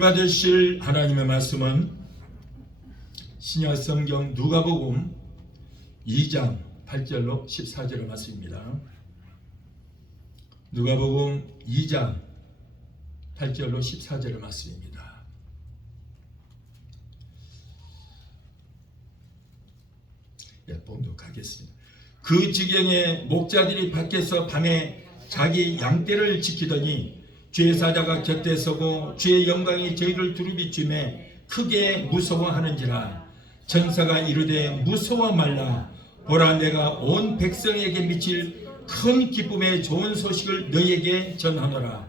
오늘 받으실 하나님의 말씀은 신약 성경 누가복음 2장 8절로 14절의 말씀입니다. 누가복음 2장 8절로 14절의 말씀입니다. 봉독하겠습니다. 그 지경에 목자들이 밖에서 밤에 자기 양떼를 지키더니 주의 사자가 곁에 서고 주의 영광이 저희를 두루비춤에 크게 무서워하는지라. 천사가 이르되 무서워 말라. 보라, 내가 온 백성에게 미칠 큰 기쁨의 좋은 소식을 너희에게 전하노라.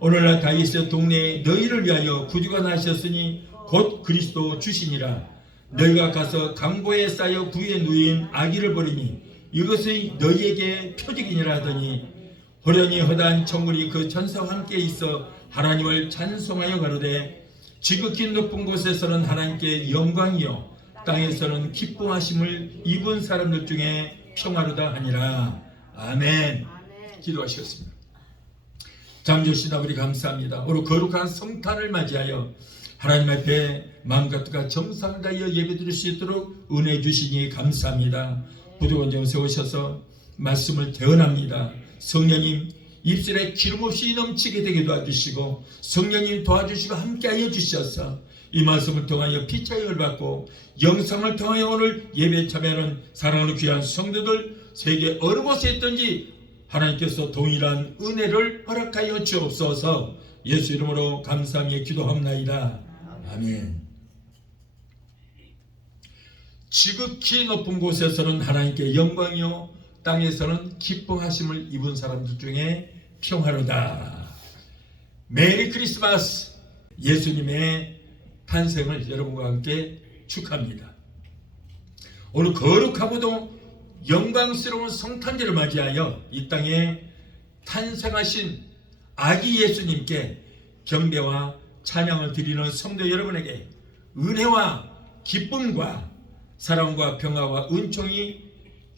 오늘날 다윗의 동네에 너희를 위하여 구주가 나셨으니 곧 그리스도 주시니라. 너희가 가서 강보에 쌓여 부에 누인 아기를 보리니 이것이 너희에게 표적이니라 하더니 호련히 허다한 천군이 그 천사와 함께 있어 하나님을 찬송하여 가로되 지극히 높은 곳에서는 하나님께 영광이요 땅에서는 기뻐하심을 입은 사람들 중에 평화로다 하니라. 아멘. 기도하시겠습니다. 잠조신 아버지 감사합니다. 오늘 거룩한 성탄을 맞이하여 하나님 앞에 마음과 뜻과 정성을 다하여 예배드릴 수 있도록 은혜 주시니 감사합니다. 부득은 정 세우셔서 말씀을 대언합니다. 성령님 입술에 기름 없이 넘치게 되게 도와주시고 성령님 도와주시고 함께하여 주셔서 이 말씀을 통하여 피차임을 받고 영상을 통하여 오늘 예배에 참여하는 사랑하는 귀한 성도들 세계 어느 곳에 있든지 하나님께서 동일한 은혜를 허락하여 주옵소서. 예수 이름으로 감사하며 기도합나이다. 아멘. 지극히 높은 곳에서는 하나님께 영광이요 땅에서는 기뻐하심을 입은 사람들 중에 평화로다. 메리 크리스마스. 예수님의 탄생을 여러분과 함께 축하합니다. 오늘 거룩하고도 영광스러운 성탄절을 맞이하여 이 땅에 탄생하신 아기 예수님께 경배와 찬양을 드리는 성도 여러분에게 은혜와 기쁨과 사랑과 평화와 은총이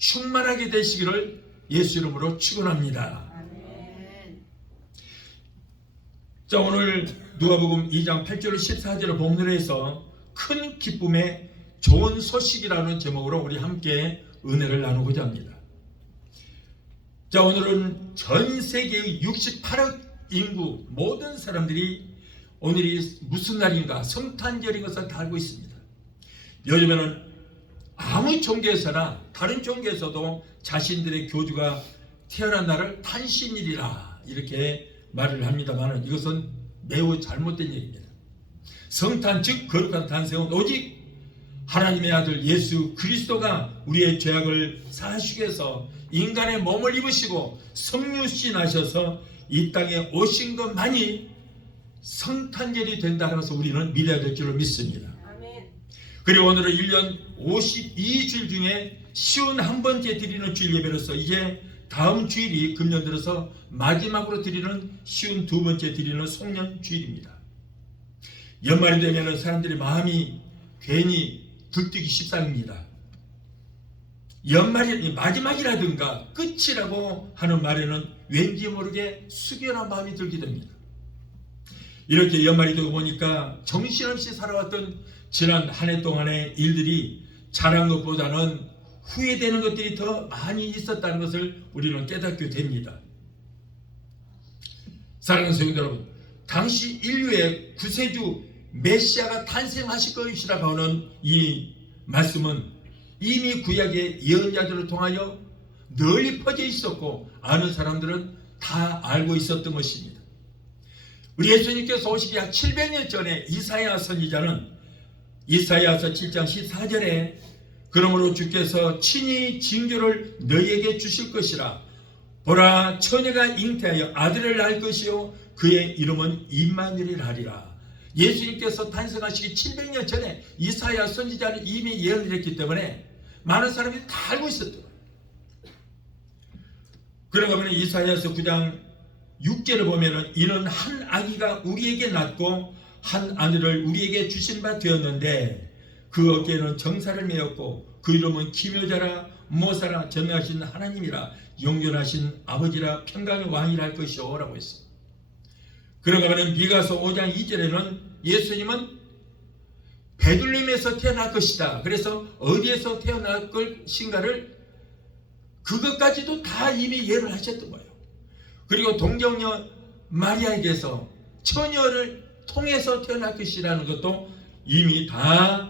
충만하게 되시기를 예수 이름으로 축원합니다. 자, 오늘 누가복음 2장 8절 14절을 본문으로 해서 큰 기쁨의 좋은 소식이라는 제목으로 우리 함께 은혜를 나누고자 합니다. 자, 오늘은 전 세계의 68억 인구 모든 사람들이 오늘이 무슨 날인가 성탄절인 것을 다 알고 있습니다. 요즘에는 아무 종교에서나 다른 종교에서도 자신들의 교주가 태어난 날을 탄신일이라 이렇게 말을 합니다만 이것은 매우 잘못된 얘기입니다. 성탄 즉 거룩한 탄생은 오직 하나님의 아들 예수 그리스도가 우리의 죄악을 사하시기 위해서 인간의 몸을 입으시고 성육신 하셔서 이 땅에 오신 것만이 성탄절이 된다고 해서 우리는 믿어야 될 줄로 믿습니다. 그리고 오늘은 1년 52주일 중에 51번째 드리는 주일 예배로서 이제 다음 주일이 금년 들어서 마지막으로 드리는 52번째 드리는 송년 주일입니다. 연말이 되면 사람들이 마음이 괜히 들뜨기 십상입니다. 연말이 마지막이라든가 끝이라고 하는 말에는 왠지 모르게 숙연한 마음이 들게 됩니다. 이렇게 연말이 되고 보니까 정신없이 살아왔던 지난 한 해 동안의 일들이 잘한 것보다는 후회되는 것들이 더 많이 있었다는 것을 우리는 깨닫게 됩니다. 사랑하는 성도 여러분, 당시 인류의 구세주 메시아가 탄생하실 것이라고 하는 이 말씀은 이미 구약의 예언자들을 통하여 널리 퍼져 있었고 아는 사람들은 다 알고 있었던 것입니다. 우리 예수님께서 오시기 약 700년 전에 이사야 선지자는 이사야서 7장 14절에 그러므로 주께서 친히 징조를 너희에게 주실 것이라. 보라, 처녀가 잉태하여 아들을 낳을 것이요 그의 이름은 임마누엘이라 하리라. 예수님께서 탄생하시기 700년 전에 이사야 선지자는 이미 예언을 했기 때문에 많은 사람들이 다 알고 있었던 거예요. 그런가 보면 이사야서 9장 6절을 보면 이는 한 아기가 우리에게 낳고 한 아들을 우리에게 주신 바 되었는데 그 어깨에는 정사를 메었고 그 이름은 기묘자라 모사라 전능하신 하나님이라 영존하신 아버지라 평강의 왕이라 할 것이오 라고 했어. 그런가 하면 미가서 5장 2절에는 예수님은 베들레헴에서 태어날 것이다. 그래서 어디에서 태어날 것인가를 그것까지도 다 이미 예언을 하셨던 거예요. 그리고 동정녀 마리아에게서 처녀를 통해서 태어날 것이라는 것도 이미 다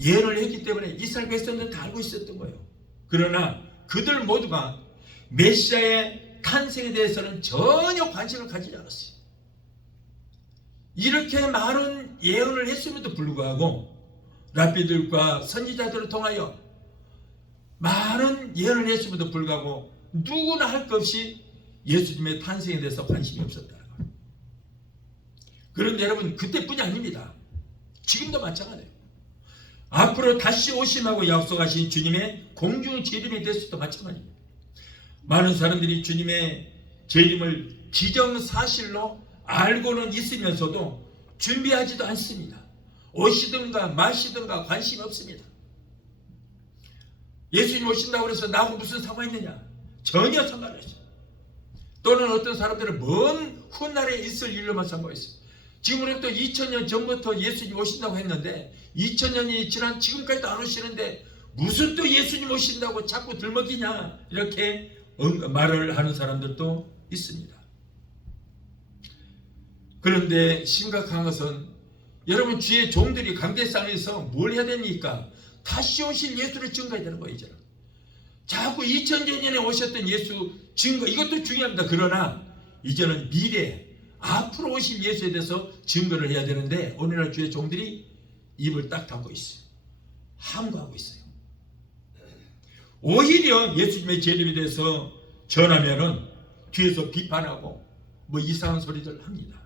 예언을 했기 때문에 이스라엘 백성들은 다 알고 있었던 거예요. 그러나 그들 모두가 메시아의 탄생에 대해서는 전혀 관심을 가지지 않았어요. 이렇게 많은 예언을 했음에도 불구하고 랍비들과 선지자들을 통하여 많은 예언을 했음에도 불구하고 누구나 할 것 없이 예수님의 탄생에 대해서 관심이 없었다는 거예요. 그런데 여러분, 그때뿐이 아닙니다. 지금도 마찬가지예요. 앞으로 다시 오심하고 약속하신 주님의 공중 재림에 대해서도 마찬가지입니다. 많은 사람들이 주님의 재림을 기정사실로 알고는 있으면서도 준비하지도 않습니다. 오시든가 마시든가 관심이 없습니다. 예수님 오신다고 해서 나하고 무슨 상관이 있느냐? 전혀 상관없어요. 또는 어떤 사람들은 먼 훗날에 있을 일로만 상관있어요. 지금으로부터 2000년 전부터 예수님 오신다고 했는데 2000년이 지난 지금까지도 안 오시는데 무슨 또 예수님 오신다고 자꾸 들먹이냐, 이렇게 말을 하는 사람들도 있습니다. 그런데 심각한 것은 여러분, 주의 종들이 강대상에서 뭘 해야 됩니까? 다시 오실 예수를 증거해야 되는 거예요. 이제는 자꾸 2000년에 오셨던 예수 증거, 이것도 중요합니다. 그러나 이제는 미래 앞으로 오실 예수에 대해서 증거를 해야 되는데 오늘날 주의 종들이 입을 딱 닫고 있어요. 함구하고 있어요. 오히려 예수님의 재림에 대해서 전하면은 뒤에서 비판하고 뭐 이상한 소리들 합니다.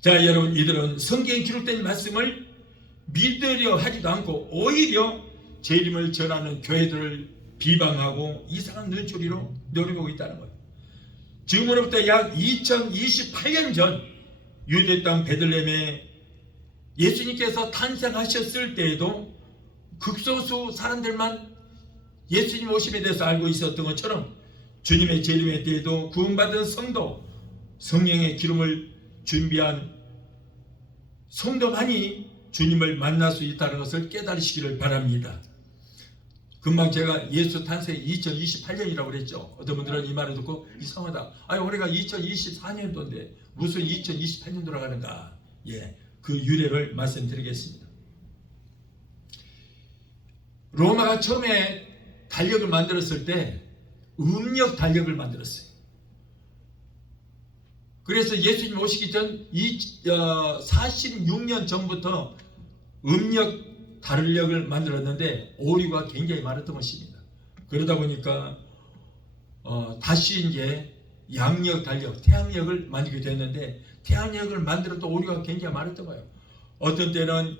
자, 여러분, 이들은 성경에 기록된 말씀을 믿으려 하지도 않고 오히려 재림을 전하는 교회들을 비방하고 이상한 눈초리로 노려보고 있다는 거예요. 지금으로부터 약 2028년 전 유대 땅 베들레헴에 예수님께서 탄생하셨을 때에도 극소수 사람들만 예수님 오심에 대해서 알고 있었던 것처럼 주님의 재림의 때에도 구원받은 성도, 성령의 기름을 준비한 성도만이 주님을 만날 수 있다는 것을 깨달으시기를 바랍니다. 금방 제가 예수 탄생 2028년이라고 그랬죠. 어떤 분들은 이 말을 듣고 이상하다. 아니, 올해가 2024년도인데 무슨 2028년 돌아가는가. 예, 그 유래를 말씀드리겠습니다. 로마가 처음에 달력을 만들었을 때 음력 달력을 만들었어요. 그래서 예수님 오시기 전 46년 전부터 음력 달력을 만들었는데 오류가 굉장히 많았던 것입니다. 그러다 보니까 다시 이제 양력 달력, 태양력을 만들게 됐는데 태양력을 만들어도 오류가 굉장히 많았던 거예요. 어떤 때는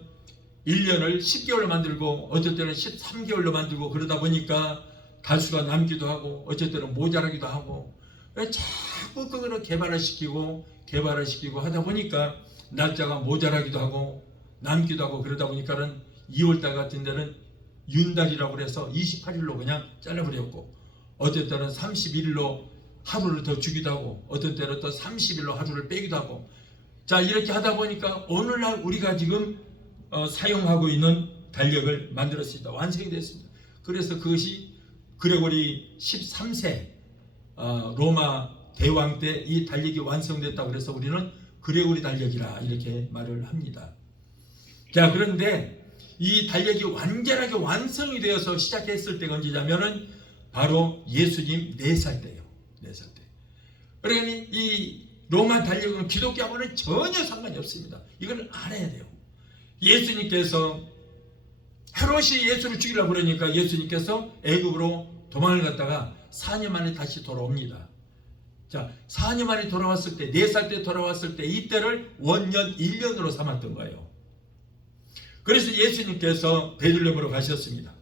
1년을 10개월로 만들고 어떤 때는 13개월로 만들고 그러다 보니까 달수가 남기도 하고 어쩔 때는 모자라기도 하고 자꾸 그거를 개발을 시키고 하다 보니까 날짜가 모자라기도 하고 남기도 하고 그러다 보니까는 2월달 같은 데는 윤달이라고 해서 28일로 그냥 잘라버렸고 어떤 때는 31일로 하루를 더 주기도 하고 어떤 때는 또 30일로 하루를 빼기도 하고 자 이렇게 하다 보니까 오늘날 우리가 지금 사용하고 있는 달력을 만들었습니다. 완성이 됐습니다. 그래서 그것이 그레고리 13세 로마 대왕 때 이 달력이 완성됐다고 그래서 우리는 그레고리 달력이라 이렇게 말을 합니다. 자, 그런데 이 달력이 완전하게 완성이 되어서 시작했을 때가 언제냐면은 바로 예수님 4살 때예요. 4살 때. 그러니 이 로마 달력은 기독교하고는 전혀 상관이 없습니다. 이걸 알아야 돼요. 예수님께서 헤롯이 예수를 죽이려고 그러니까 예수님께서 애굽으로 도망을 갔다가 4년 만에 다시 돌아옵니다. 자, 4년 만에 돌아왔을 때 4살 때 돌아왔을 때 이때를 원년 1년으로 삼았던 거예요. 그래서 예수님께서 베들레헴으로 가셨습니다.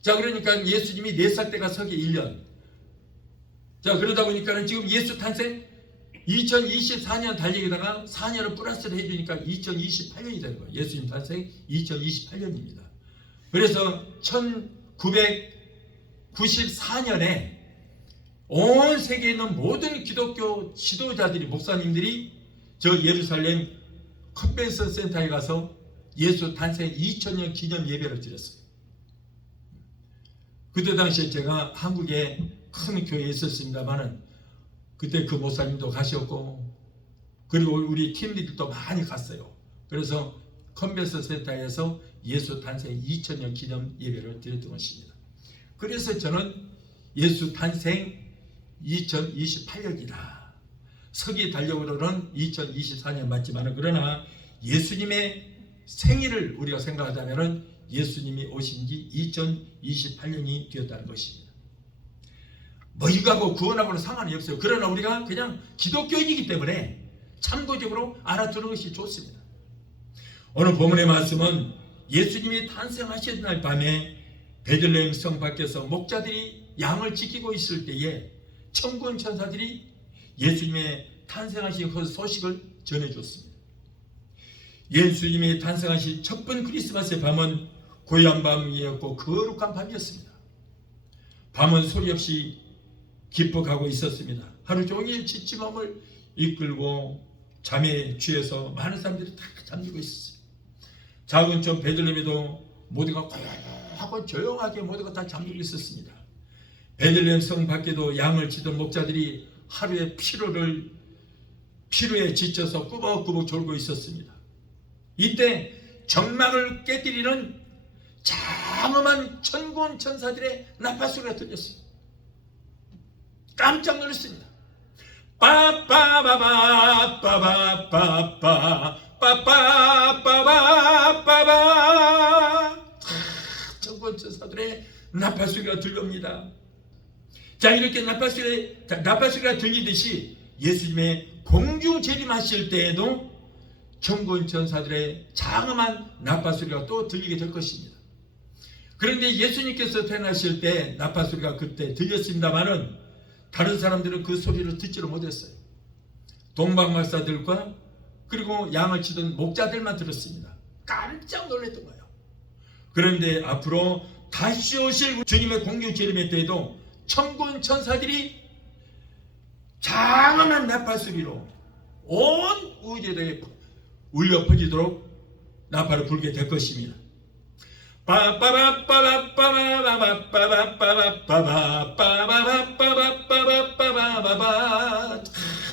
자, 그러니까 예수님이 4살 때가 서기 1년. 자, 그러다 보니까 지금 예수 탄생 2024년 달력에다가 4년을 플러스를 해주니까 2028년이 되는 거예요. 예수님 탄생 2028년입니다. 그래서 1994년에 온 세계에 있는 모든 기독교 지도자들이 목사님들이 저 예루살렘 컨벤션 센터에 가서 예수 탄생 2000년 기념 예배를 드렸어요. 그때 당시에 제가 한국에 큰 교회에 있었습니다만은 그때 그 목사님도 가셨고 그리고 우리 팀들도 많이 갔어요. 그래서 컨벤션 센터에서 예수 탄생 2000년 기념 예배를 드렸던 것입니다. 그래서 저는 예수 탄생 2028년이다. 서기 달력으로는 2024년 맞지만 그러나 예수님의 생일을 우리가 생각하자면 예수님이 오신 지 2028년이 되었다는 것입니다. 뭐 이거하고 구원하고는 상관이 없어요. 그러나 우리가 그냥 기독교인이기 때문에 참고적으로 알아두는 것이 좋습니다. 오늘 본문의 말씀은 예수님이 탄생하신 날 밤에 베들레헴 성 밖에서 목자들이 양을 지키고 있을 때에 천군 천사들이 예수님의 탄생하신 그 소식을 전해줬습니다. 예수님이 탄생하신 첫번 크리스마스의 밤은 고요한 밤이었고 거룩한 밤이었습니다. 밤은 소리 없이 기뻐가고 있었습니다. 하루 종일 지침함을 이끌고 잠에 취해서 많은 사람들이 다 잠들고 있었어요. 작은 좀 베들레헴에도 모두가 고요하고 조용하게 모두가 다 잠들고 있었습니다. 베들레헴 성 밖에도 양을 치던 목자들이 하루의 피로에 지쳐서 꾸벅꾸벅 졸고 있었습니다. 이때 정막을 깨뜨리는 장엄한 천군 천사들의 나팔소리가 들렸어요. 깜짝 놀랐습니다. 빠빠바바빠바빠빠 빠빠빠바빠바 천군 천사들의 나팔소리가 들려옵니다. 자, 이렇게 나팔소리가 들리듯이 예수님의 공중 재림하실 때에도 천군 천사들의 장엄한 나팔소리가 또 들리게 될 것입니다. 그런데 예수님께서 태어나실 때 나팔소리가 그때 들렸습니다만은 다른 사람들은 그 소리를 듣지를 못했어요. 동방마사들과 그리고 양을 치던 목자들만 들었습니다. 깜짝 놀랐던 거예요. 그런데 앞으로 다시 오실 주님의 공중 재림의 때에도 천군 천사들이 장엄한 나팔소리로 온 우주에 울려 퍼지도록 나팔을 불게 될 것입니다.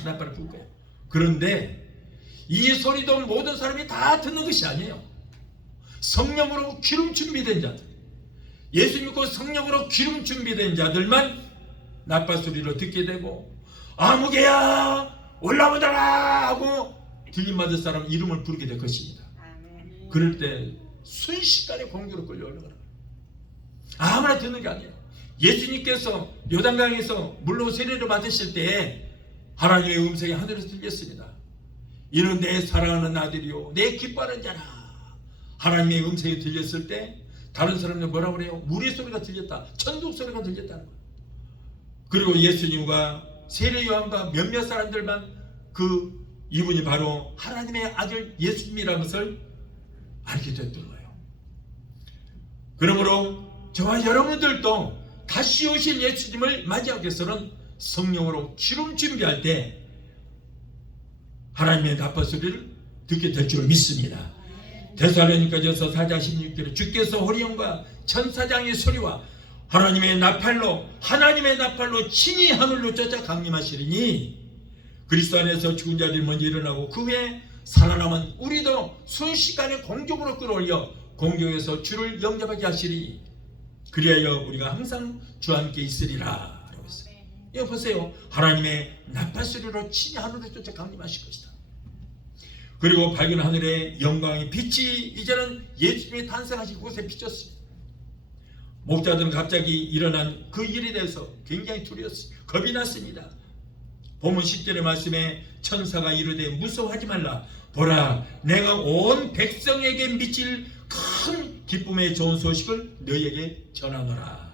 나팔을 불 거예요. 그런데 이 소리도 모든 사람이 다 듣는 것이 아니에요. 성령으로 기름 준비된 자들, 예수 믿고 성령으로 기름 준비된 자들만 나팔소리를 듣게 되고 아무개야 올라오더라 하고 들림받을 사람 이름을 부르게 될 것입니다. 그럴 때 순식간에 공주로 끌려 올라가는 거예요. 아무나 듣는 게 아니에요. 예수님께서 요단강에서 물로 세례를 받으실 때 하나님의 음성이 하늘에서 들렸습니다. 이는 내 사랑하는 아들이요 내 기뻐하는 자라. 하나님의 음성이 들렸을 때 다른 사람들 뭐라고 그래요? 물의 소리가 들렸다. 천둥 소리가 들렸다는 거예요. 그리고 예수님과 세례 요한과 몇몇 사람들만 이분이 바로 하나님의 아들 예수님이라는 것을 알게 됐던 거예요. 그러므로 저와 여러분들도 다시 오실 예수님을 맞이하기 위해서는 성령으로 기름 준비할 때 하나님의 나팔소리를 듣게 될 줄 믿습니다. 데살로니가전서 4장 16절에 주께서 호리영과 천사장의 소리와 하나님의 나팔로 친히 하늘로 쫓아 강림하시리니 그리스도 안에서 죽은 자들이 먼저 일어나고 그 후에 살아남은 우리도 순식간에 공중으로 끌어올려 공중에서 주를 영접하게 하시리. 그리하여 우리가 항상 주와 함께 있으리라 라고 했어요. 이거 보세요. 하나님의 나팔소리로 친히 하늘로 쫓아 강림하실 것이다. 그리고 밝은 하늘의 영광의 빛이 이제는 예수님이 탄생하신 곳에 비쳤습니다. 목자들은 갑자기 일어난 그 일에 대해서 굉장히 두려웠어요. 겁이 났습니다. 본문 10절의 말씀에 천사가 이르되 무서워하지 말라. 보라, 내가 온 백성에게 미칠 큰 기쁨의 좋은 소식을 너희에게 전하노라.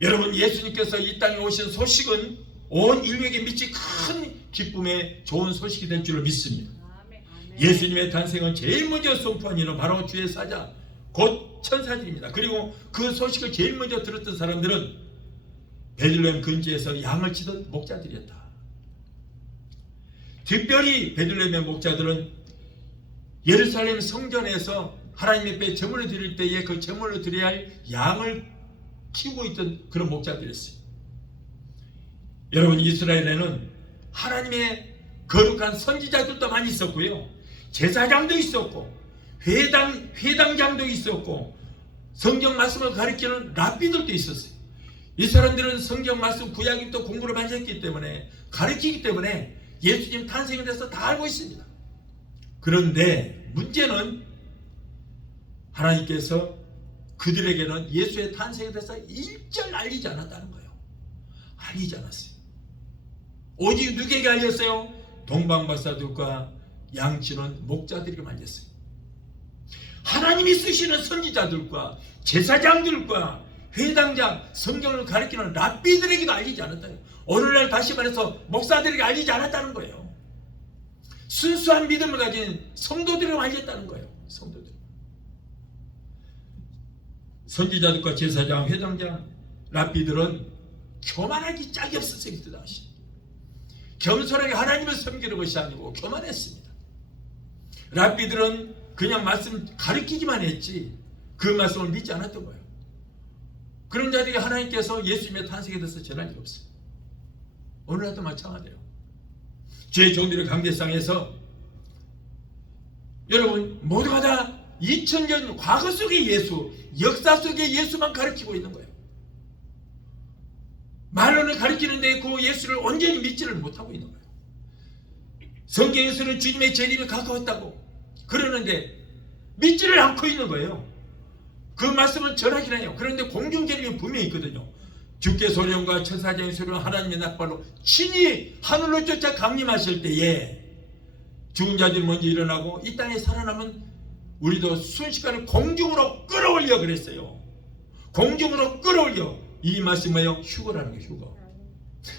여러분, 예수님께서 이 땅에 오신 소식은 온 인류에게 미칠 큰 기쁨의 좋은 소식이 될 줄을 믿습니다. 예수님의 탄생은 제일 먼저 선포한 이는 바로 주의 사자 곧 천사들입니다. 그리고 그 소식을 제일 먼저 들었던 사람들은 베들레헴 근처에서 양을 치던 목자들이었다. 특별히 베들레헴의 목자들은 예루살렘 성전에서 하나님 앞에 제물을 드릴 때에 그 제물을 드려야 할 양을 키우고 있던 그런 목자들이었어요. 여러분, 이스라엘에는 하나님의 거룩한 선지자들도 많이 있었고요, 제사장도 있었고, 회당장도 있었고, 성경 말씀을 가르치는 랍비들도 있었어요. 이 사람들은 성경 말씀 구약입도 공부를 많이 했기 때문에, 가르치기 때문에 예수님 탄생에 대해서 다 알고 있습니다. 그런데 문제는 하나님께서 그들에게는 예수의 탄생에 대해서 일절 알리지 않았다는 거예요. 알리지 않았어요. 오직 누구에게 알렸어요? 동방박사들과 양치는 목자들에게 알렸어요. 하나님이 쓰시는 선지자들과 제사장들과 회당장, 성경을 가르치는 랍비들에게도 알리지 않았다는 거예요. 오늘날 다시 말해서 목사들에게 알리지 않았다는 거예요. 순수한 믿음을 가진 성도들에게 알렸다는 거예요. 성도들. 선지자들과 제사장, 회당장, 랍비들은 교만하기 짝이 없었어요. 그 당시 겸손하게 하나님을 섬기는 것이 아니고 교만했습니다. 랍비들은 그냥 말씀 가르치기만 했지 그 말씀을 믿지 않았던 거예요. 그런 자들에게 하나님께서 예수님의 탄생에 대해서 전할 일 없어요. 오늘날도 마찬가지예요. 주의 종들의 강대상에서 여러분 모두가 다 2000년 과거 속의 예수, 역사 속의 예수만 가르치고 있는 거예요. 말로는 가르치는데 그 예수를 온전히 믿지를 못하고 있는 거예요. 성경에서는 주님의 재림이 가까웠다고 그러는데 믿지를 않고 있는 거예요. 그 말씀은 전하긴 해요. 그런데 공중재림이 분명히 있거든요. 주께 소령과 천사장의 소리와 하나님의 낙발로 친히 하늘로 쫓아 강림하실 때에 죽은 자들이 먼저 일어나고 이 땅에 살아남은 우리도 순식간에 공중으로 끌어올려 그랬어요. 공중으로 끌어올려. 이 말씀이 뭐예요? 휴거라는 거예요. 휴거.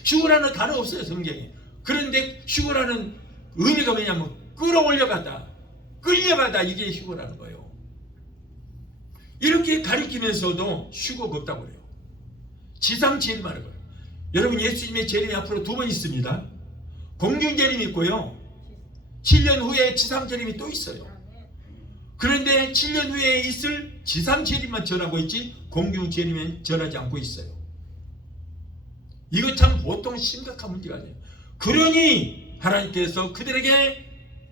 휴거라는 단어 없어요, 성경에. 그런데 휴거라는 의미가 뭐냐면 끌어올려가다, 끌려가다, 이게 휴거라는 거예요. 이렇게 가리키면서도 휴거가 없다고 그래요. 지상재림하는 거예요. 여러분, 예수님의 재림이 앞으로 2번 있습니다. 공중재림이 있고요, 7년 후에 지상재림이 또 있어요. 그런데 7년 후에 있을 지상재림만 전하고 있지 공중재림은 전하지 않고 있어요. 이거 참 보통 심각한 문제가 아니에요. 그러니 하나님께서 그들에게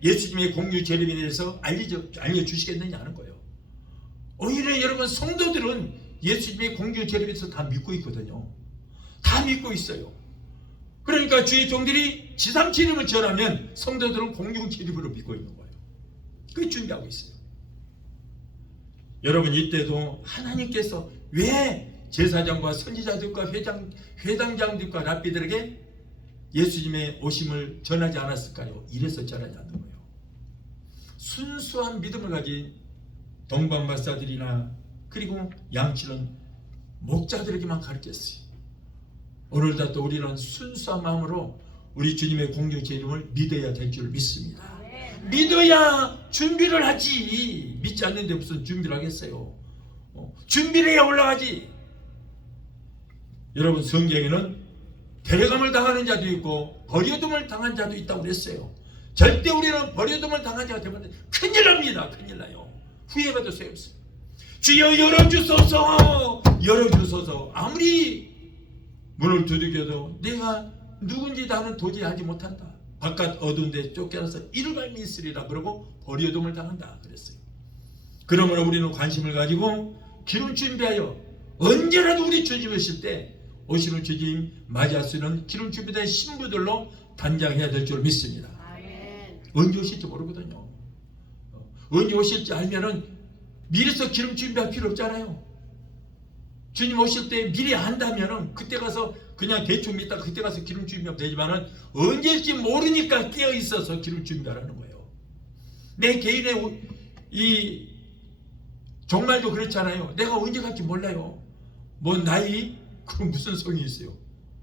예수님의 공중재림에 대해서 알려주시겠느냐 하는 거예요. 오히려 여러분, 성도들은 예수님의 공중재림에 대해서 다 믿고 있거든요. 다 믿고 있어요. 그러니까 주의 종들이 지상재림을 전하면 성도들은 공중재림으로 믿고 있는 거예요. 그게 준비하고 있어요. 여러분, 이때도 하나님께서 왜 제사장과 선지자들과 회당장들과 랍비들에게 예수님의 오심을 전하지 않았을까요? 이래서 전하지 않는 거예요. 순수한 믿음을 가진 동방박사들이나 그리고 양치는 목자들에게만 가르쳤어요. 오늘도 또 우리는 순수한 마음으로 우리 주님의 공중재림을 믿어야 될 줄 믿습니다. 믿어야 준비를 하지. 믿지 않는데 무슨 준비를 하겠어요? 준비를 해야 올라가지. 여러분, 성경에는 데려감을 당하는 자도 있고 버려둠을 당한 자도 있다고 그랬어요. 절대 우리는 버려둠을 당한 자가 되면 큰일 납니다. 큰일 나요. 후회가도 소용없어요. 주여 열어주소서, 열어주소서. 아무리 문을 두들겨도 내가 누군지 나는 도저히 알지 못한다. 바깥 어두운 데 쫓겨나서 이를 갈미 있으리라 그러고 버려둠을 당한다 그랬어요. 그러므로 우리는 관심을 가지고 기름 준비하여 언제라도 우리 주님 오실 때 오시는 주님 맞이할 수 있는 기름 준비된 신부들로 단장해야 될 줄 믿습니다. 언제 오실지 모르거든요. 언제 오실지 알면은 미리서 기름 준비할 필요 없잖아요. 주님 오실 때 미리 안다면은 그때 가서 그냥 대충 믿다가 그때 가서 기름 준비하면 되지만은 언제일지 모르니까 깨어 있어서 기름 준비하라는 거예요. 내 개인의 이 정말도 그렇잖아요. 내가 언제 갈지 몰라요. 뭐 나이 그럼 무슨 소용이 있어요?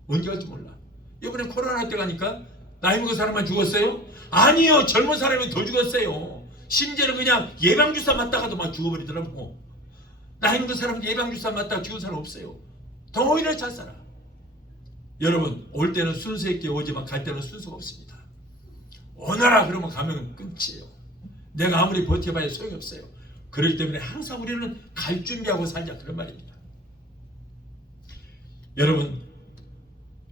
언제 갈지 몰라. 이번에 코로나 때 가니까 나이 먹은 사람만 죽었어요? 아니요, 젊은 사람이 더 죽었어요. 심지어는 그냥 예방주사 맞다가도 막 죽어버리더라고. 나이 먹은 사람 예방주사 맞다가 죽은 사람 없어요. 더 오히려 잘 살아. 여러분, 올 때는 순서 있게 오지만 갈 때는 순서가 없습니다. 오너라 그러면 가면 끝이에요. 내가 아무리 버텨봐야 소용이 없어요. 그렇기 때문에 항상 우리는 갈 준비하고 살자 그런 말입니다. 여러분,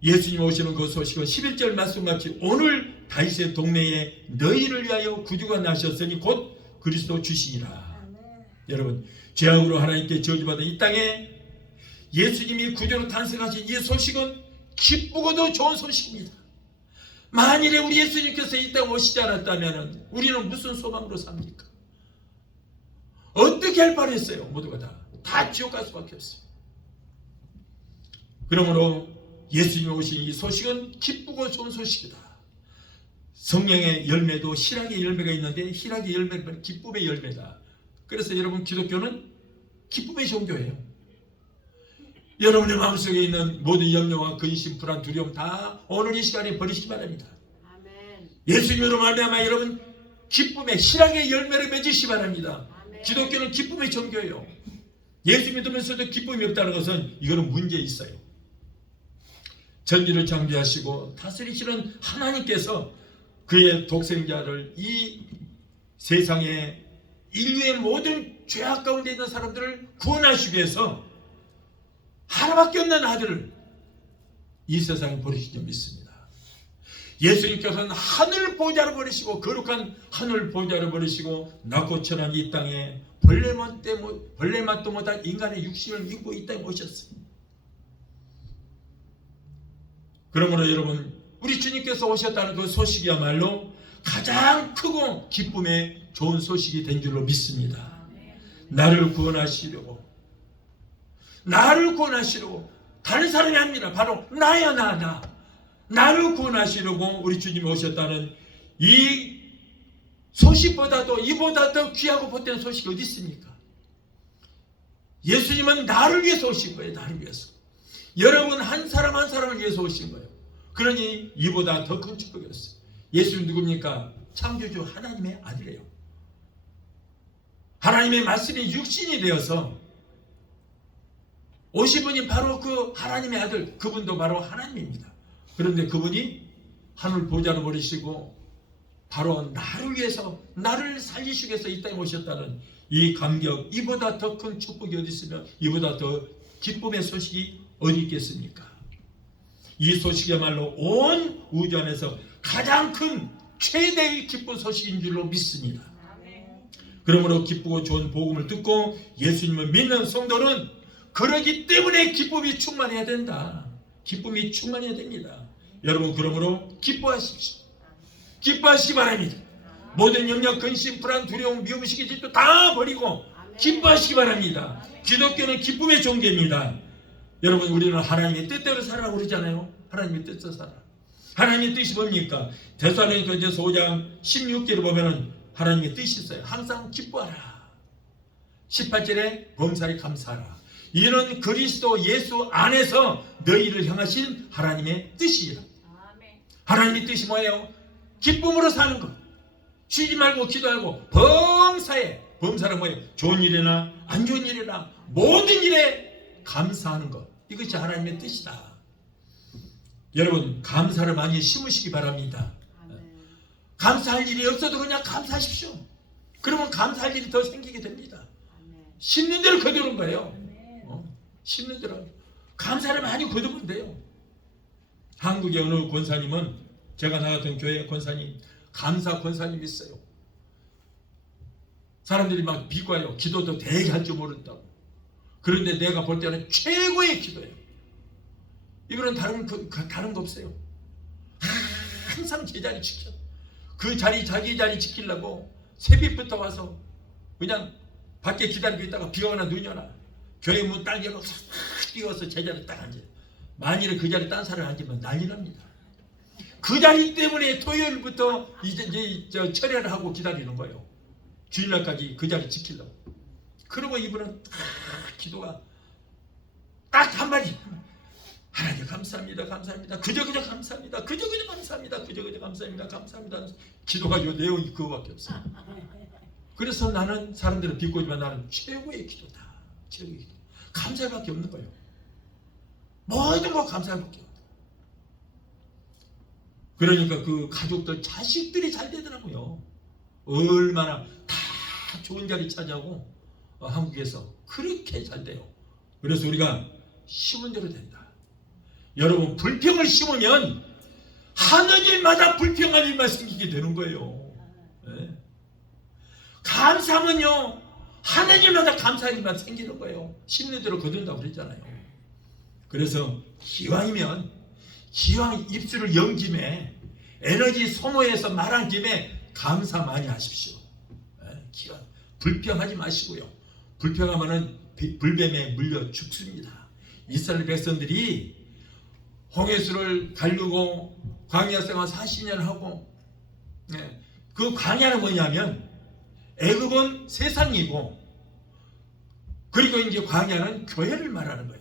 예수님 오시는 그 소식은 11절 말씀같이 오늘 다윗의 동네에 너희를 위하여 구주가 나셨으니 곧 그리스도 주시니라. 여러분, 죄악으로 하나님께 저주받은 이 땅에 예수님이 구주로 탄생하신 이 소식은 기쁘고도 좋은 소식입니다. 만일에 우리 예수님께서 이 땅에 오시지 않았다면 우리는 무슨 소망으로 삽니까? 어떻게 할 뻔했어요? 모두가 다 지옥 갈 수밖에 없어요. 그러므로 예수님이 오신 이 소식은 기쁘고 좋은 소식이다. 성령의 열매도 희락의 열매가 있는데 희락의 열매는 기쁨의 열매다. 그래서 여러분, 기독교는 기쁨의 종교예요. 여러분의 마음속에 있는 모든 염려와 근심, 불안, 두려움 다 오늘 이 시간에 버리시기 바랍니다. 예수님으로 말미암아 여러분 기쁨의 희락의 열매를 맺으시기 바랍니다. 기독교는 기쁨의 종교예요. 예수 믿으면서도 기쁨이 없다는 것은 이거는 문제 있어요. 전지를 창조하시고 다스리시는 하나님께서 그의 독생자를 이 세상에 인류의 모든 죄악 가운데 있는 사람들을 구원하시기 위해서 하나밖에 없는 아들을 이 세상에 보내신 줄 믿습니다. 예수님께서는 하늘 보좌를 버리시고 거룩한 하늘 보좌를 버리시고 낮고 천한 이 땅에 벌레맛도 못한 인간의 육신을 입고 이 땅에 오셨습니다. 그러므로 여러분, 우리 주님께서 오셨다는 그 소식이야말로 가장 크고 기쁨의 좋은 소식이 된 줄로 믿습니다. 나를 구원하시려고 다른 사람이 아니라 바로 나야 나를 구원하시려고 우리 주님이 오셨다는 이 소식보다도 이보다 더 귀하고 보태는 소식이 어디 있습니까? 예수님은 나를 위해서 오신 거예요. 나를 위해서. 여러분 한 사람 한 사람을 위해서 오신 거예요. 그러니 이보다 더 큰 축복이었어요. 예수님 누굽니까? 창조주 하나님의 아들이에요. 하나님의 말씀이 육신이 되어서 오신 분이 바로 그 하나님의 아들, 그분도 바로 하나님입니다. 그런데 그분이 하늘 보좌를 버리시고 바로 나를 위해서, 나를 살리시기 위해서 이 땅에 오셨다는 이 감격, 이보다 더 큰 축복이 어디 있으며 이보다 더 기쁨의 소식이 어디 있겠습니까? 이 소식이야말로 온 우주 안에서 가장 큰 최대의 기쁜 소식인 줄로 믿습니다. 그러므로 기쁘고 좋은 복음을 듣고 예수님을 믿는 성도는 그러기 때문에 기쁨이 충만해야 된다. 기쁨이 충만해야 됩니다. 여러분, 그러므로 기뻐하십시오. 기뻐하시기 바랍니다. 모든 염려, 근심, 불안, 두려움, 미움, 시기, 질투 다 버리고 기뻐하시기 바랍니다. 기독교는 기쁨의 종교입니다. 여러분, 우리는 하나님의 뜻대로 살아라고 그러잖아요. 하나님의 뜻대로 살아. 하나님의 뜻이 뭡니까? 데살로니가전서 5장 16절을 보면은 하나님의 뜻이 있어요. 항상 기뻐하라. 18절에 범사에 감사하라. 이는 그리스도 예수 안에서 너희를 향하신 하나님의 뜻이라. 하나님의 뜻이 뭐예요? 기쁨으로 사는 것. 쉬지 말고 기도하고 범사에, 범사는 뭐예요? 좋은 일이나 안 좋은 일이나 모든 일에 감사하는 것. 이것이 하나님의 뜻이다. 여러분, 감사를 많이 심으시기 바랍니다. 감사할 일이 없어도 그냥 감사하십시오. 그러면 감사할 일이 더 생기게 됩니다. 심는 대로 거두는 거예요. 심는 대로 감사를 많이 거두면 돼요. 한국의 어느 권사님은, 제가 나갔던 교회 권사님, 감사 권사님 있어요. 사람들이 막 비과요. 기도도 되게 할 줄 모른다고. 그런데 내가 볼 때는 최고의 기도예요. 이거는 다른 거 없어요. 항상 제자리 지켜. 그 자리, 자기 자리 지키려고 새벽부터 와서 그냥 밖에 기다리고 있다가 비가 오나 눈이 오나 교회 문 딱 열고 싹 뛰어서 제자리에 딱 앉아요. 만일에 그 자리에 딴 사람을 앉으면 난리 납니다. 그 자리 때문에 토요일부터 이제 철회를 하고 기다리는 거예요. 주일날까지 그 자리 지키려고. 그러고 이분은 기도가 딱 한마디. 하나님 감사합니다. 감사합니다. 그저 감사합니다. 그저 감사합니다. 그저 감사합니다. 감사합니다. 기도가 요 내용이 그거밖에 없어요. 그래서 나는 사람들은 비꼬지만 나는 최고의 기도다. 최고의 기도. 감사밖에 없는 거예요. 모든 거 감사밖에 없는 거예요. 그러니까 그 가족들 자식들이 잘 되더라고요. 얼마나 다 좋은 자리 차지하고 한국에서 그렇게 잘 돼요. 그래서 우리가 심은 대로 된다. 여러분, 불평을 심으면 하는 일마다 불평한 일만 생기게 되는 거예요. 네. 감사하면요, 하는 일마다 감사한 일만 생기는 거예요. 심는 대로 거둔다고 그랬잖아요. 그래서 기왕 입술을 연 김에, 에너지 소모해서 말한 김에 감사 많이 하십시오. 네. 기왕 불평하지 마시고요. 불평하면은 불뱀에 물려 죽습니다. 이스라엘 백성들이 홍해수를 가르고 광야 생활 40년 하고, 네. 그 광야는 뭐냐면 애굽은 세상이고, 그리고 이제 광야는 교회를 말하는 거예요.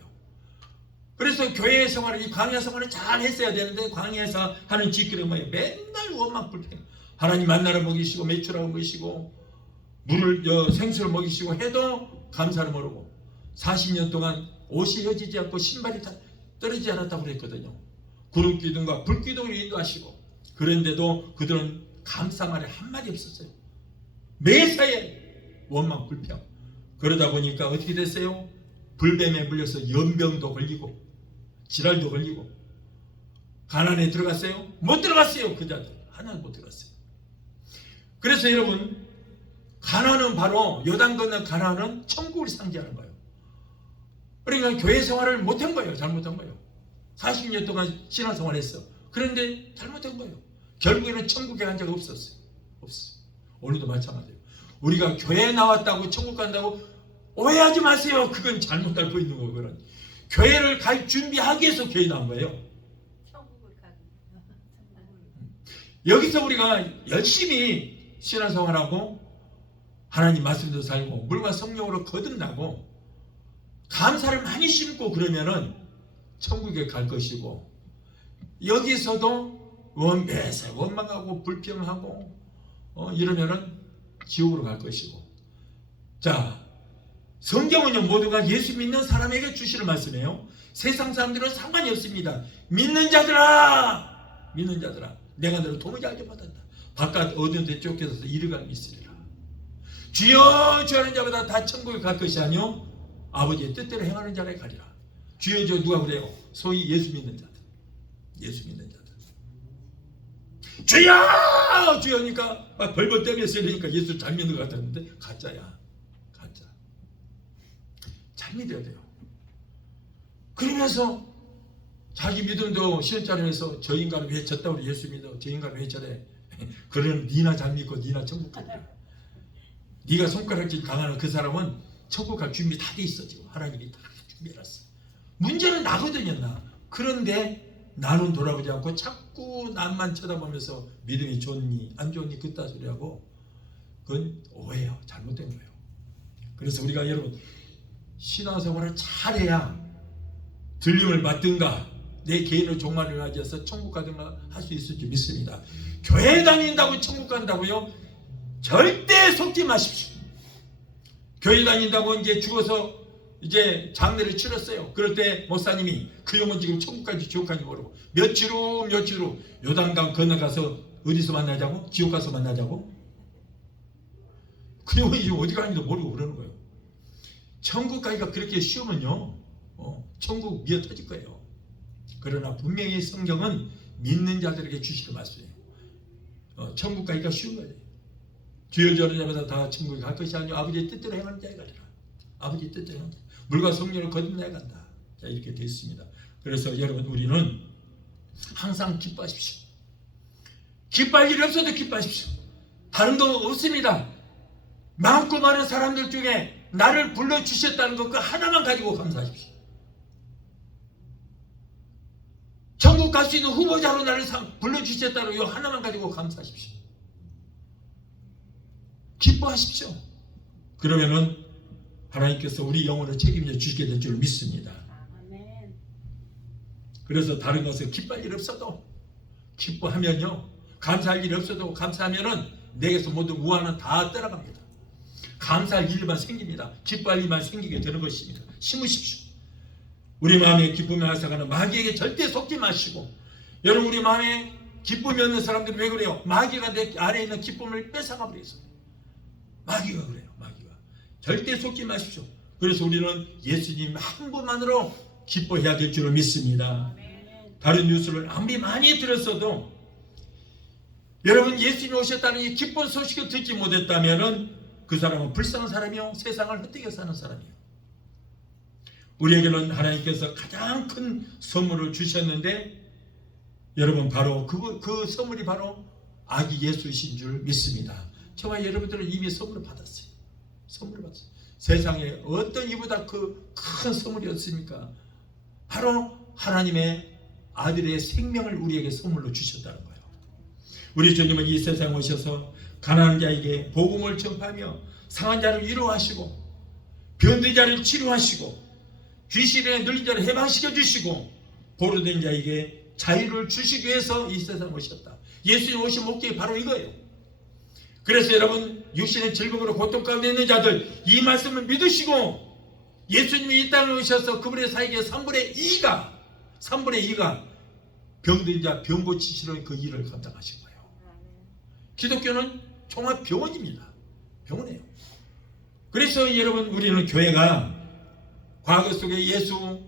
그래서 교회 생활을, 이 광야 생활을 잘 했어야 되는데, 광야에서 하는 짓거리는 뭐예요? 맨날 원망 불평. 하나님 만나러 먹이시고 매출하고 먹이시고 물을 생수를 먹이시고 해도 감사를 모르고 40년 동안 옷이 헤어지지 않고 신발이 다 떨어지지 않았다고 그랬거든요. 구름 기둥과 불 기둥을 인도하시고, 그런데도 그들은 감사 말에 한마디 없었어요. 매사에 원망 불평. 그러다 보니까 어떻게 됐어요? 불뱀에 물려서 연병도 걸리고 질환도 걸리고. 가나안에 들어갔어요? 못 들어갔어요. 그 자들 하나는 못 들어갔어요. 그래서 여러분, 가나안은 바로, 요단 건너 가나안은 천국을 상징하는 거예요. 그러니까 교회 생활을 못한 거예요. 잘못한 거예요. 40년 동안 신앙생활을 했어. 그런데 잘못한 거예요. 결국에는 천국에 간 적 없었어요. 없어. 오늘도 마찬가지예요. 우리가 교회에 나왔다고 천국 간다고 오해하지 마세요. 그건 잘못 알고 있는 거거든. 교회를 갈 준비하기 위해서 교회에 나온 거예요. 여기서 우리가 열심히 신앙생활하고 하나님 말씀도 살고 물과 성령으로 거듭나고 감사를 많이 심고 그러면은 천국에 갈 것이고, 여기서도 매사 원망하고 불평하고 이러면은 지옥으로 갈 것이고. 자, 성경은요, 모두가 예수 믿는 사람에게 주시는 말씀이에요. 세상 사람들은 상관이 없습니다. 믿는 자들아, 믿는 자들아, 내가 너를 도무지 알지 못한다. 바깥 어두운 데 쫓겨서 이르갈 있으리라. 주여 주하는 자보다 다 천국에 갈 것이 아니요 아버지의 뜻대로 행하는 자가 가리라. 주여, 저 누가 그래요? 소위 예수 믿는 자들. 예수 믿는 자들. 주여 주여니까 막 벌벌 떨면서 이러니까 예수 잘 믿는 것 같았는데 가짜야. 가짜. 잘 믿어야 돼요. 그러면서 자기 믿음도 시험자리에서 저 인간은 왜 졌다고 예수 믿어? 저 인간은 왜 저래? 그러는 니나 잘 믿고 니나 천국 가라. 네가 손가락질 강하는 그 사람은 천국 갈 준비 다 돼 있어. 지금 하나님이 다 준비해놨어. 문제는 나거든요, 나. 그런데 나는 돌아보지 않고 자꾸 남만 쳐다보면서 믿음이 좋니 안 좋니 그따 소리하고, 그건 오해요. 잘못된 거예요. 그래서 우리가 여러분 신앙생활을 잘해야 들림을 받든가 내 개인의 종말을 맞이해서 천국 가든가 할 수 있을 줄 믿습니다. 교회 다닌다고 천국 간다고요? 절대 속지 마십시오. 교회 다닌다고 이제 죽어서 이제 장례를 치렀어요. 그럴 때 목사님이 그 영혼 지금 천국까지 지옥까지 모르고 며칠 후 요단강 건너가서 어디서 만나자고? 지옥 가서 만나자고? 그 영혼이 지금 어디 가는지도 모르고 그러는 거예요. 천국 가기가 그렇게 쉬우면요, 천국 미어 터질 거예요. 그러나 분명히 성경은 믿는 자들에게 주시는 말씀이에요. 천국 가기가 쉬운 거예요. 주여 주하는 자마다 다 천국에 갈 것이 아니요 아버지의 뜻대로 행하는 자에 가리라. 아버지의 뜻대로 행하는 자. 물과 성령을 거듭나야 간다. 자, 이렇게 되어 있습니다. 그래서 여러분, 우리는 항상 기뻐하십시오. 기뻐할 일이 없어도 기뻐하십시오. 다른 거 없습니다. 많고 많은 사람들 중에 나를 불러주셨다는 것 그 하나만 가지고 감사하십시오. 천국 갈 수 있는 후보자로 나를 불러주셨다는 이 하나만 가지고 감사하십시오. 기뻐하십시오. 그러면은 하나님께서 우리 영혼을 책임져 주시게 될 줄 믿습니다. 그래서 다른 것을 기뻐할 일 없어도 기뻐하면요, 감사할 일 없어도 감사하면은 내게서 모든 우환은 다 떠나갑니다. 감사할 일만 생깁니다. 기뻐할 일만 생기게 되는 것입니다. 심으십시오. 우리 마음에 기쁨이 앗아가는 마귀에게 절대 속지 마시고, 여러분 우리 마음에 기쁨이 없는 사람들이 왜 그래요? 마귀가 내 안에 있는 기쁨을 뺏어가 버려서. 마귀가 그래요. 마귀가. 절대 속지 마십시오. 그래서 우리는 예수님 한 분만으로 기뻐해야 될 줄로 믿습니다. 다른 뉴스를 아무리 많이 들었어도 여러분 예수님이 오셨다는 이 기쁜 소식을 듣지 못했다면 그 사람은 불쌍한 사람이요 세상을 헛되게 사는 사람이에요. 우리에게는 하나님께서 가장 큰 선물을 주셨는데 여러분 바로 그 선물이 바로 아기 예수이신 줄 믿습니다. 저와 여러분들은 이미 선물을 받았어요. 선물을 받았어요. 세상에 어떤 이보다 그 큰 선물이었습니까? 바로 하나님의 아들의 생명을 우리에게 선물로 주셨다는 거예요. 우리 주님은 이 세상에 오셔서 가난한 자에게 복음을 전파하며 상한 자를 위로하시고 병든 자를 치료하시고 귀신에 눌린 자를 해방시켜 주시고 보루된 자에게 자유를 주시기 위해서 이 세상에 오셨다. 예수님 오신 목적이 바로 이거예요. 그래서 여러분 육신의 즐거움으로 고통 가운데 있는 자들 이 말씀을 믿으시고 예수님이 이 땅에 오셔서 그분의 사역의 3분의 2가 병든 자 병 고치시는 그 일을 감당하신 거예요. 기독교는 종합 병원입니다. 병원이에요. 그래서 여러분 우리는 교회가 과거 속에 예수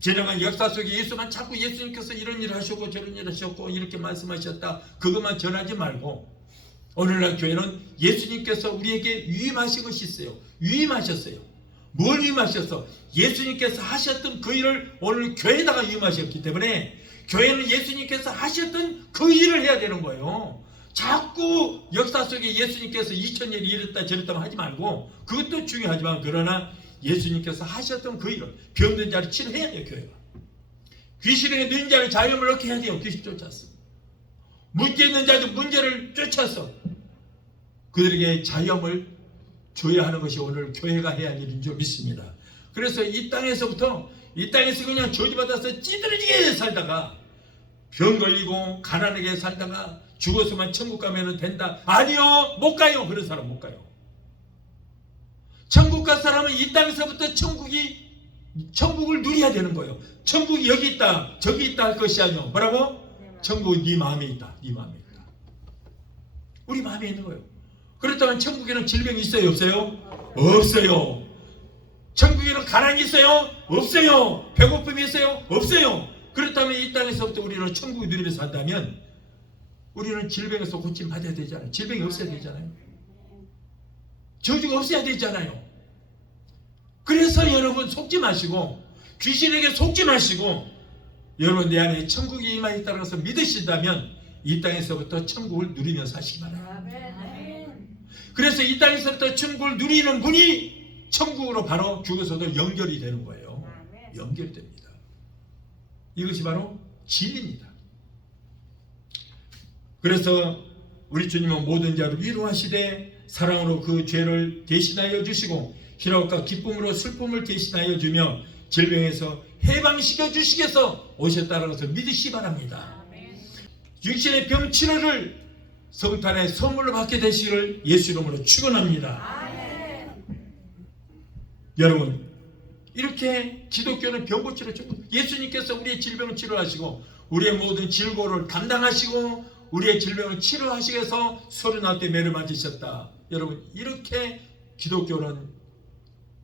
지나간 역사 속에 예수만 자꾸 예수님께서 이런 일을 하셨고 저런 일을 하셨고 이렇게 말씀하셨다 그것만 전하지 말고 오늘날 교회는 예수님께서 우리에게 위임하신 것이 있어요. 위임하셨어요. 뭘 위임하셨어? 예수님께서 하셨던 그 일을 오늘 교회에다가 위임하셨기 때문에 교회는 예수님께서 하셨던 그 일을 해야 되는 거예요. 자꾸 역사 속에 예수님께서 2000년이 이랬다 저랬다 하지 말고 그것도 중요하지만 그러나 예수님께서 하셨던 그 일을 병든 자를 치료해야 돼요. 교회가. 귀신에 넣은 자를 자유함을 얻게 해야 돼요. 귀신 쫓아서. 문제 있는 자들 문제를 쫓아서 그들에게 자유함을 줘야 하는 것이 오늘 교회가 해야 할 일인 줄 믿습니다. 그래서 이 땅에서 그냥 저주받아서 찌들어지게 살다가 병 걸리고 가난하게 살다가 죽어서만 천국 가면 된다. 아니요. 못 가요. 그런 사람 못 가요. 천국 갈 사람은 이 땅에서부터 천국을 누려야 되는 거예요. 천국이 여기 있다 저기 있다 할 것이 아니요. 뭐라고? 천국은 네 마음에 있다. 네 마음에 있다. 우리 마음에 있는 거예요. 그렇다면 천국에는 질병이 있어요? 없어요? 없어요. 천국에는 가난이 있어요? 없어요. 배고픔이 있어요? 없어요. 그렇다면 이 땅에서부터 우리는 천국을 누리면서 산다면 우리는 질병에서 고침 받아야 되잖아요. 질병이 없어야 되잖아요. 저주가 없어야 되잖아요. 그래서 여러분 속지 마시고 귀신에게 속지 마시고 여러분 내 안에 천국이 임하였다는 것을 믿으신다면 이 땅에서부터 천국을 누리며 사시기 바랍니다. 그래서 이 땅에서부터 천국을 누리는 분이 천국으로 바로 죽어서도 연결이 되는 거예요. 연결됩니다. 이것이 바로 진리입니다. 그래서 우리 주님은 모든 자를 위로하시되 사랑으로 그 죄를 대신하여 주시고 희락과 기쁨으로 슬픔을 대신하여 주며 질병에서 해방시켜 주시기 위해서 오셨다는 것을 믿으시기 바랍니다. 육신의 병 치료를 성탄의 선물로 받게 되시기를 예수 이름으로 축원합니다. 여러분 이렇게 기독교는 병 고치러 예수님께서 우리의 질병을 치료하시고 우리의 모든 질고를 감당하시고 우리의 질병을 치료하시기 위해서 39대 매를 맞으셨다. 여러분 이렇게 기독교는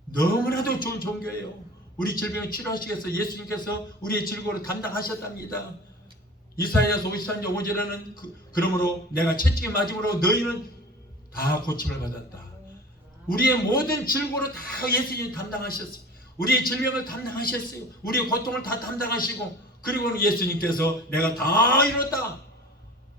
너무나도 좋은 종교예요. 우리 질병을 치료하시기 위해서 예수님께서 우리의 질고를 감당하셨답니다. 이사야서 53장 5절에는 그러므로 내가 채찍에 맞음으로 너희는 다 고침을 받았다. 우리의 모든 질고를 다 예수님이 담당하셨어요. 우리의 질병을 담당하셨어요. 우리의 고통을 다 담당하시고 그리고 예수님께서 내가 다 이뤘다.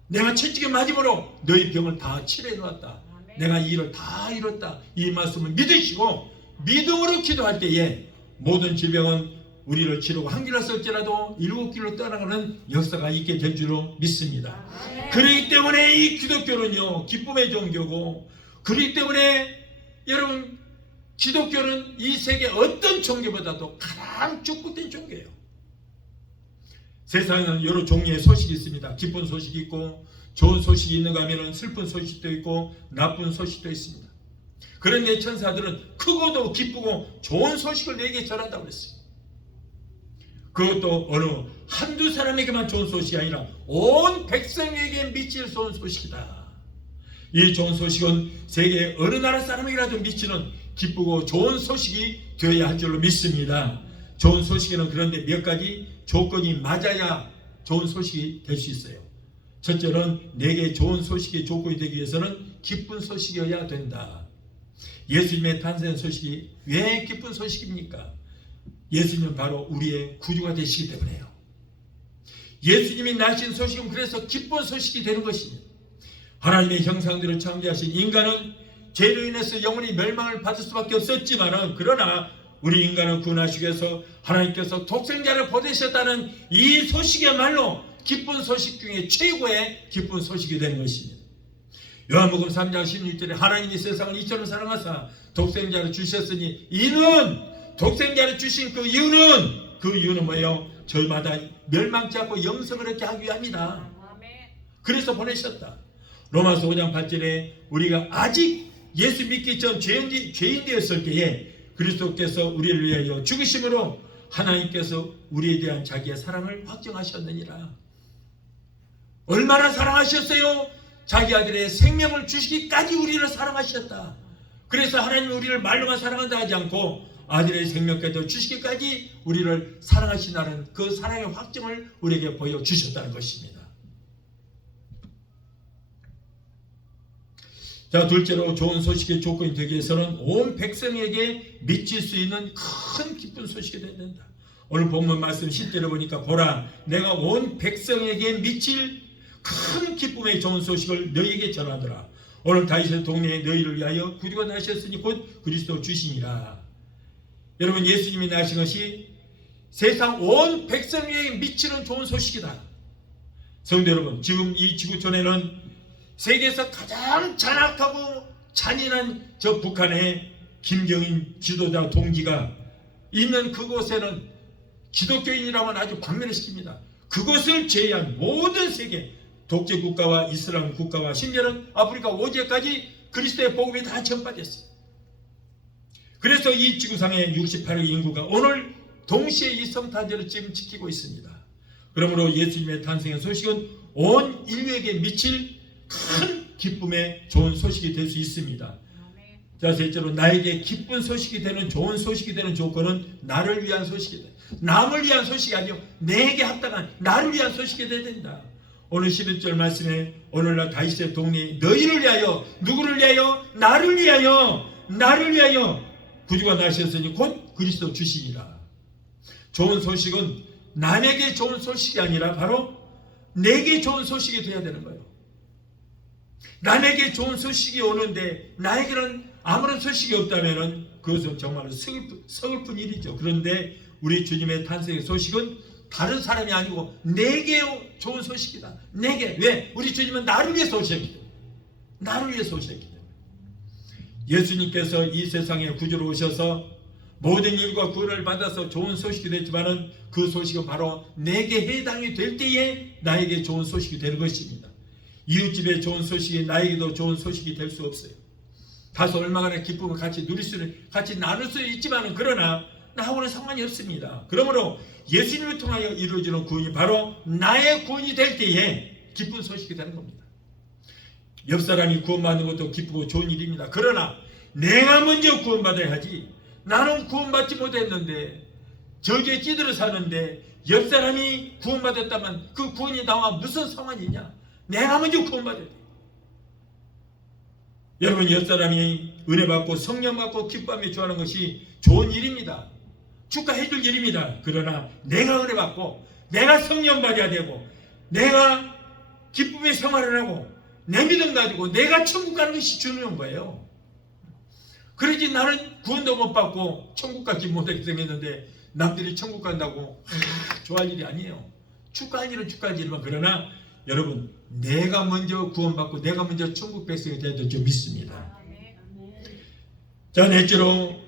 내가 채찍에 맞음으로 너희 병을 다 치료해 놓았다. 내가 이 일을 다 이뤘다. 이 말씀을 믿으시고 믿음으로 기도할 때에 모든 질병은 우리를 치르고 한 길로 쓸지라도 7길로 떠나가는 역사가 있게 될 줄로 믿습니다. 그렇기 때문에 이 기독교는요 기쁨의 종교고 그렇기 때문에 여러분 기독교는 이 세계 어떤 종교보다도 가장 축복된 종교예요. 세상에는 여러 종류의 소식이 있습니다. 기쁜 소식이 있고 좋은 소식이 있는가 하면 슬픈 소식도 있고 나쁜 소식도 있습니다. 그런데 천사들은 크고도 기쁘고 좋은 소식을 내게 전한다고 그랬어요. 그것도 어느 한두 사람에게만 좋은 소식이 아니라 온 백성에게 미칠 좋은 소식이다. 이 좋은 소식은 세계 어느 나라 사람에게라도 미치는 기쁘고 좋은 소식이 되어야 할 줄로 믿습니다. 좋은 소식에는 그런데 몇 가지 조건이 맞아야 좋은 소식이 될 수 있어요. 첫째는 내게 좋은 소식이 조건이 되기 위해서는 기쁜 소식이어야 된다. 예수님의 탄생 소식이 왜 기쁜 소식입니까? 예수님은 바로 우리의 구주가 되시기 때문에요. 예수님이 나신 소식은 그래서 기쁜 소식이 되는 것입니다. 하나님의 형상대로 창조하신 인간은 죄로 인해서 영원히 멸망을 받을 수밖에 없었지만 그러나 우리 인간을 구원하시기 위해서 하나님께서 독생자를 보내셨다는 이 소식이야말로 기쁜 소식 중에 최고의 기쁜 소식이 되는 것입니다. 요한복음 3장 16절에 하나님이 세상을 이처럼 사랑하사 독생자를 주셨으니 이는 독생자를 주신 그 이유는 뭐예요? 저희마다 멸망치 않고 영생을 얻게 하기 위함이다. 그래서 보내셨다. 로마서 5장 8절에 우리가 아직 예수 믿기 전 죄인 되었을 때에 그리스도께서 우리를 위하여 죽으심으로 하나님께서 우리에 대한 자기의 사랑을 확정하셨느니라. 얼마나 사랑하셨어요? 자기 아들의 생명을 주시기까지 우리를 사랑하셨다. 그래서 하나님은 우리를 말로만 사랑한다 하지 않고 아들의 생명까지 주시기까지 우리를 사랑하신다는 그 사랑의 확정을 우리에게 보여주셨다는 것입니다. 자, 둘째로 좋은 소식의 조건이 되기 위해서는 온 백성에게 미칠 수 있는 큰 기쁜 소식이 되어야 된다. 오늘 본문 말씀 10절에 보니까 보라 내가 온 백성에게 미칠 큰 기쁨의 좋은 소식을 너희에게 전하더라. 오늘 다윗의 동네에 너희를 위하여 구주가 나셨으니 곧 그리스도 주시니라. 여러분 예수님이 나신 것이 세상 온 백성에게 미치는 좋은 소식이다. 성도 여러분 지금 이 지구촌에는 세계에서 가장 잔악하고 잔인한 저 북한의 김정인 지도자 동지가 있는 그곳에는 기독교인이라면 아주 광면을 시킵니다. 그것을 제외한 모든 세계 독재 국가와 이슬람 국가와 심지어는 아프리카 오지에까지 그리스도의 복음이 다 전파됐어요. 그래서 이 지구상의 68억 인구가 오늘 동시에 이 성탄절을 지금 지키고 있습니다. 그러므로 예수님의 탄생의 소식은 온 인류에게 미칠 큰 기쁨의 좋은 소식이 될 수 있습니다. 자, 셋째로 나에게 기쁜 소식이 되는 좋은 소식이 되는 조건은 나를 위한 소식이다. 남을 위한 소식이 아니요 내게 합당한 나를 위한 소식이 되어야 된다. 오늘 11절 말씀에 오늘날 다윗의 동네 너희를 위하여 누구를 위하여 나를 위하여 구주가 나셨으니 곧 그리스도 주시니라. 좋은 소식은 남에게 좋은 소식이 아니라 바로 내게 좋은 소식이 되어야 되는 거예요. 남에게 좋은 소식이 오는데 나에게는 아무런 소식이 없다면 그것은 정말 서글픈 일이죠. 그런데 우리 주님의 탄생의 소식은 다른 사람이 아니고 내게 좋은 소식이다. 내게. 왜? 우리 주님은 나를 위해서 오셨기 때문에. 나를 위해서 오셨기 때문에. 예수님께서 이 세상에 구주로 오셔서 모든 일과 구원을 받아서 좋은 소식이 됐지만 그 소식은 바로 내게 해당이 될 때에 나에게 좋은 소식이 되는 것입니다. 이웃집에 좋은 소식이 나에게도 좋은 소식이 될 수 없어요. 다소 얼마나 기쁨을 같이 같이 나눌 수 있지만 그러나 나하고는 상관이 없습니다. 그러므로 예수님을 통하여 이루어지는 구원이 바로 나의 구원이 될 때에 기쁜 소식이 되는 겁니다. 옆 사람이 구원받는 것도 기쁘고 좋은 일입니다. 그러나 내가 먼저 구원받아야 하지. 나는 구원받지 못했는데 저기에 찌들어 사는데 옆 사람이 구원받았다면 그 구원이 나와 무슨 상관이냐? 내가 먼저 구원받아야 돼. 여러분 옆 사람이 은혜 받고 성령 받고 기쁨에 좋아하는 것이 좋은 일입니다. 축하해 줄 일입니다. 그러나 내가 은혜 받고 내가 성령 받아야 되고 내가 기쁨의 생활을 하고 내 믿음 가지고 내가 천국 가는 것이 중요한 거예요. 그러지 나는 구원도 못 받고 천국 가지 못하게 생겼는데 남들이 천국 간다고 좋아할 일이 아니에요. 축하할 일은 축하할 일이지만 그러나 여러분 내가 먼저 구원받고 내가 먼저 천국 백성이 되어야 될 줄 믿습니다. 자, 넷째로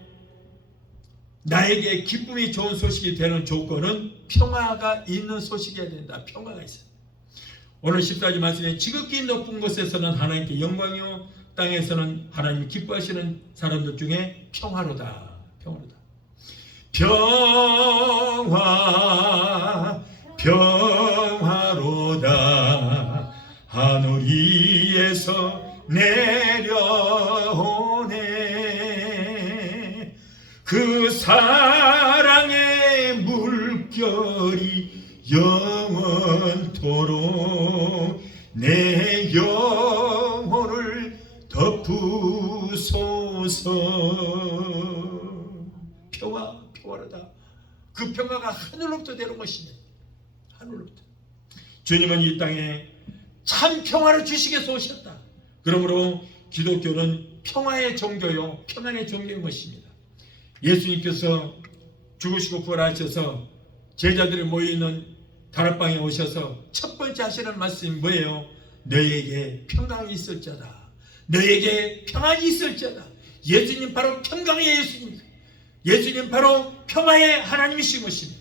나에게 기쁨이 좋은 소식이 되는 조건은 평화가 있는 소식이어야 된다. 평화가 있어요. 오늘 14절 말씀에 지극히 높은 곳에서는 하나님께 영광이요 땅에서는 하나님 기뻐하시는 사람들 중에 평화로다. 평화 사랑의 물결이 영원토록 내 영혼을 덮으소서. 평화로다. 그 평화가 하늘로부터 내려온 것입니다. 하늘로부터. 주님은 이 땅에 참 평화를 주시기 위해서 오셨다. 그러므로 기독교는 평화의 종교요, 평안의 종교인 것입니다. 예수님께서 죽으시고 부활하셔서 제자들이 모여있는 다락방에 오셔서 첫 번째 하시는 말씀이 뭐예요? 너에게 평강이 있을지어다. 너에게 평안이 있을지어다. 예수님 바로 평강의 예수님입니다. 예수님 바로 평화의 하나님이신 것입니다.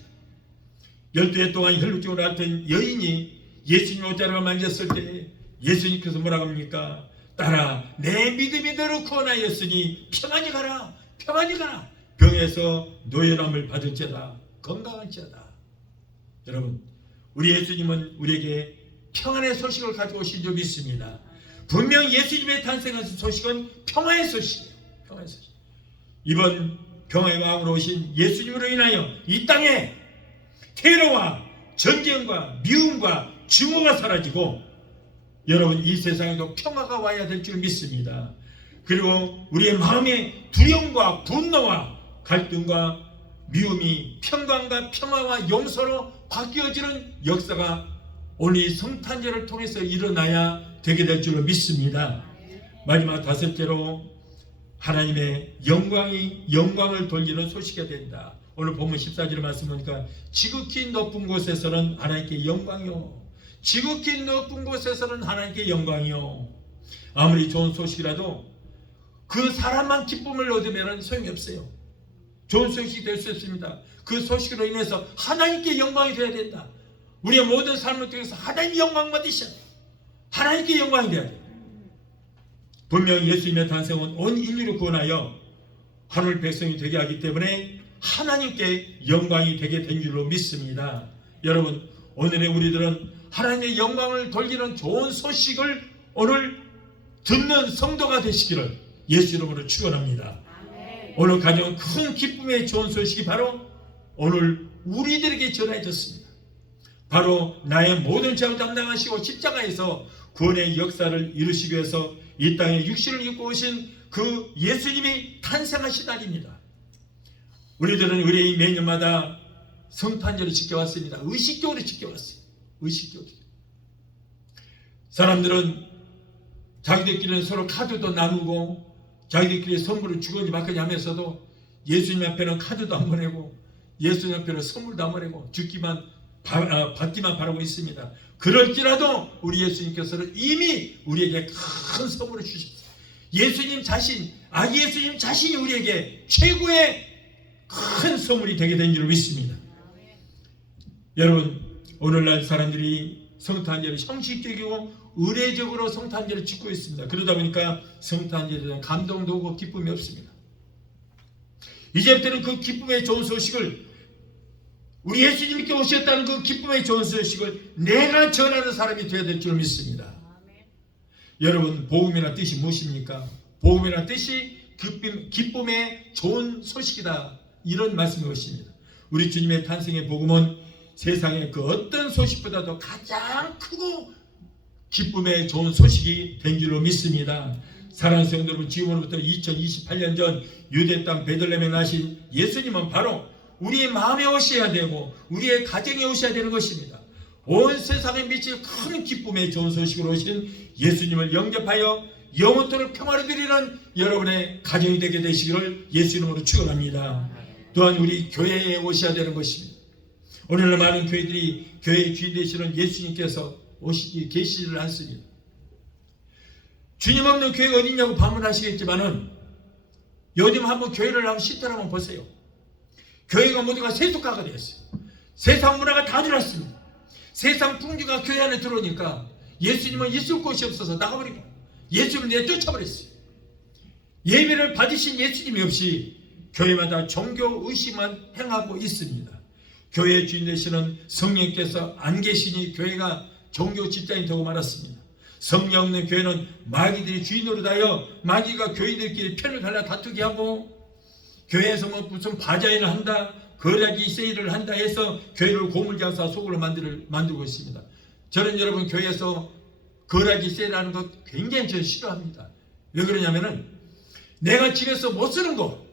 12해 동안 혈루증으로 앓던 여인이 예수님 옷자락을 만졌을 때 예수님께서 뭐라고 합니까? 딸아, 내 믿음이 너를 구원하였으니 평안히 가라. 평안히 가라. 병에서 노연함을 받을지어다. 건강한지어다. 여러분, 우리 예수님은 우리에게 평안의 소식을 가지고 오신 줄 믿습니다. 분명 예수님의 탄생하신 소식은 평화의 소식이에요. 평화의 소식. 이번 평화의 왕으로 오신 예수님으로 인하여 이 땅에 테러와 전쟁과 미움과 증오가 사라지고 여러분 이 세상에도 평화가 와야 될 줄 믿습니다. 그리고 우리의 마음의 두려움과 분노와 갈등과 미움이 평강과 평화와 용서로 바뀌어지는 역사가 오늘 이 성탄절을 통해서 일어나야 되게 될 줄로 믿습니다. 마지막 다섯째로 하나님의 영광을 돌리는 소식이 된다. 오늘 본문 14절의 말씀 보니까 지극히 높은 곳에서는 하나님께 영광이요. 지극히 높은 곳에서는 하나님께 영광이요. 아무리 좋은 소식이라도 그 사람만 기쁨을 얻으면 소용이 없어요. 좋은 소식이 될 수 있습니다. 그 소식으로 인해서 하나님께 영광이 되어야 된다. 우리의 모든 삶을 통해서 하나님의 영광 받으셔야 돼요. 하나님께 영광이 되어야 돼요. 분명 예수님의 탄생은 온 인류를 구원하여 하늘 백성이 되게 하기 때문에 하나님께 영광이 되게 된 줄로 믿습니다. 여러분, 오늘의 우리들은 하나님의 영광을 돌리는 좋은 소식을 오늘 듣는 성도가 되시기를 예수 이름으로 축원합니다. 오늘 가져온 큰 기쁨의 좋은 소식이 바로 오늘 우리들에게 전해졌습니다. 바로 나의 모든 죄를 담당하시고 십자가에서 구원의 역사를 이루시기 위해서 이 땅에 육신을 입고 오신 그 예수님이 탄생하신 날입니다. 우리들은 의뢰인 매년마다 성탄절을 지켜왔습니다. 의식적으로 지켜왔어요. 의식적으로. 사람들은 자기들끼리는 서로 카드도 나누고 자기들끼리 선물을 주거니 받거니 하면서도 예수님 앞에는 카드도 안 보내고 예수님 앞에는 선물도 안 보내고 받기만 바라고 있습니다. 그럴지라도 우리 예수님께서는 이미 우리에게 큰 선물을 주셨어요. 예수님 자신, 아기 예수님 자신이 우리에게 최고의 큰 선물이 되게 된 줄 믿습니다. 여러분, 오늘날 사람들이 성탄절을 형식적이고 의례적으로 성탄절을 짓고 있습니다. 그러다 보니까 성탄절에 대한 감동도 오고 기쁨이 없습니다. 이제부터는 그 기쁨의 좋은 소식을, 우리 예수님께 오셨다는 그 기쁨의 좋은 소식을 내가 전하는 사람이 되어야 될 줄 믿습니다. 여러분, 복음이란 뜻이 무엇입니까? 복음이란 뜻이 기쁨의 좋은 소식이다, 이런 말씀이 것입니다. 우리 주님의 탄생의 복음은 세상의 그 어떤 소식보다도 가장 크고 기쁨의 좋은 소식이 된 줄로 믿습니다. 사랑하는 성도 여러분, 지금으로부터 2028년 전 유대 땅 베들레헴에 나신 예수님은 바로 우리의 마음에 오셔야 되고 우리의 가정에 오셔야 되는 것입니다. 온 세상에 미칠 큰 기쁨의 좋은 소식으로 오신 예수님을 영접하여 영원토록 평화를 드리는 여러분의 가정이 되게 되시기를 예수 이름으로 축원합니다. 또한 우리 교회에 오셔야 되는 것입니다. 오늘날 많은 교회들이 교회의 주인 되시는 예수님께서 계시지를 않습니다. 주님 없는 교회가 어디냐고 반문하시겠지만은 요즘 한번 교회를 한번 시도를 한번 보세요. 교회가 모두가 세속화가 되었어요. 세상 문화가 다 들어왔습니다. 세상 풍기가 교회 안에 들어오니까 예수님은 있을 곳이 없어서 나가버리고 예수님을 내쫓아버렸어요. 예배를 받으신 예수님이 없이 교회마다 종교 의식만 행하고 있습니다. 교회의 주인 되시는 성령께서 안 계시니 교회가 종교 집단이 되고 말았습니다. 성령 없는 교회는 마귀들이 주인으로 하여 마귀가 교인들끼리 편을 갈라 다투게 하고 교회에서 뭐 무슨 바자회를 한다, 거라기 세일을 한다 해서 교회를 고물장사 속으로 만들고 있습니다. 저는 여러분 교회에서 거라기 세일하는 거 굉장히 저 싫어합니다. 왜 그러냐면은 내가 집에서 못 쓰는 거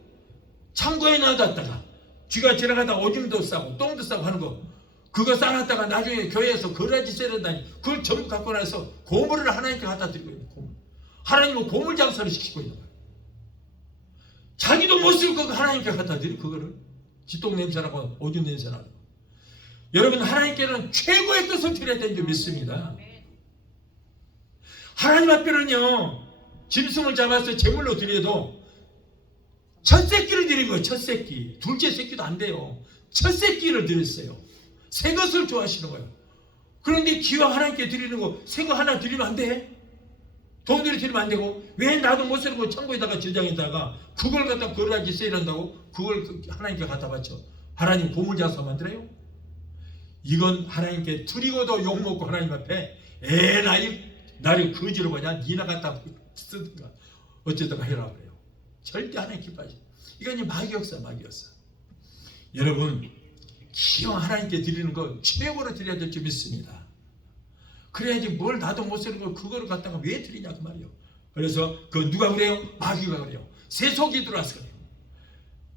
창고에 놔뒀다가 쥐가 지나가다 오줌도 싸고 똥도 싸고 하는 거 그거 쌓아놨다가 나중에 교회에서 거라지 세일한다니 그걸 전부 갖고 나서 고물을 하나님께 갖다 드리고 있는 고물. 하나님은 고물 장사를 시키고 있는 거예요. 자기도 못 쓸 거 하나님께 갖다 드리 그거를 지똥 냄새나고 오줌 냄새나고. 여러분 하나님께는 최고의 뜻을 드려야 되는 줄 믿습니다. 하나님 앞에는요 짐승을 잡아서 제물로 드려도 첫 새끼를 드린 거예요. 첫 새끼. 둘째 새끼도 안 돼요. 첫 새끼를 드렸어요. 새 것을 좋아하시는 거예요. 그런데 기왕 하나님께 드리는 거 새 거 하나 드리면 안 돼? 돈들이 드리면 안 되고 왜 나도 못 쓰는 거 창고에다가 저장에다가 그걸 갖다 거라지 세일한다고 그걸 하나님께 갖다 바쳐. 하나님 고물장사 만들어요? 이건 하나님께 드리고도 욕먹고 하나님 앞에 나를 거지로 보냐 니나 갖다 쓰든가 어쩌든가 해라 그래요. 절대 하나님 기뻐하지. 이건 마귀 역사. 여러분 기왕 하나님께 드리는 거 최고로 드려야 될 줄 믿습니다. 그래야지 뭘 나도 못 쓰는 걸 그거를 갖다가 왜 드리냐 그 말이에요. 그래서 그 누가 그래요? 마귀가 그래요. 세속이 들어와서 그래요.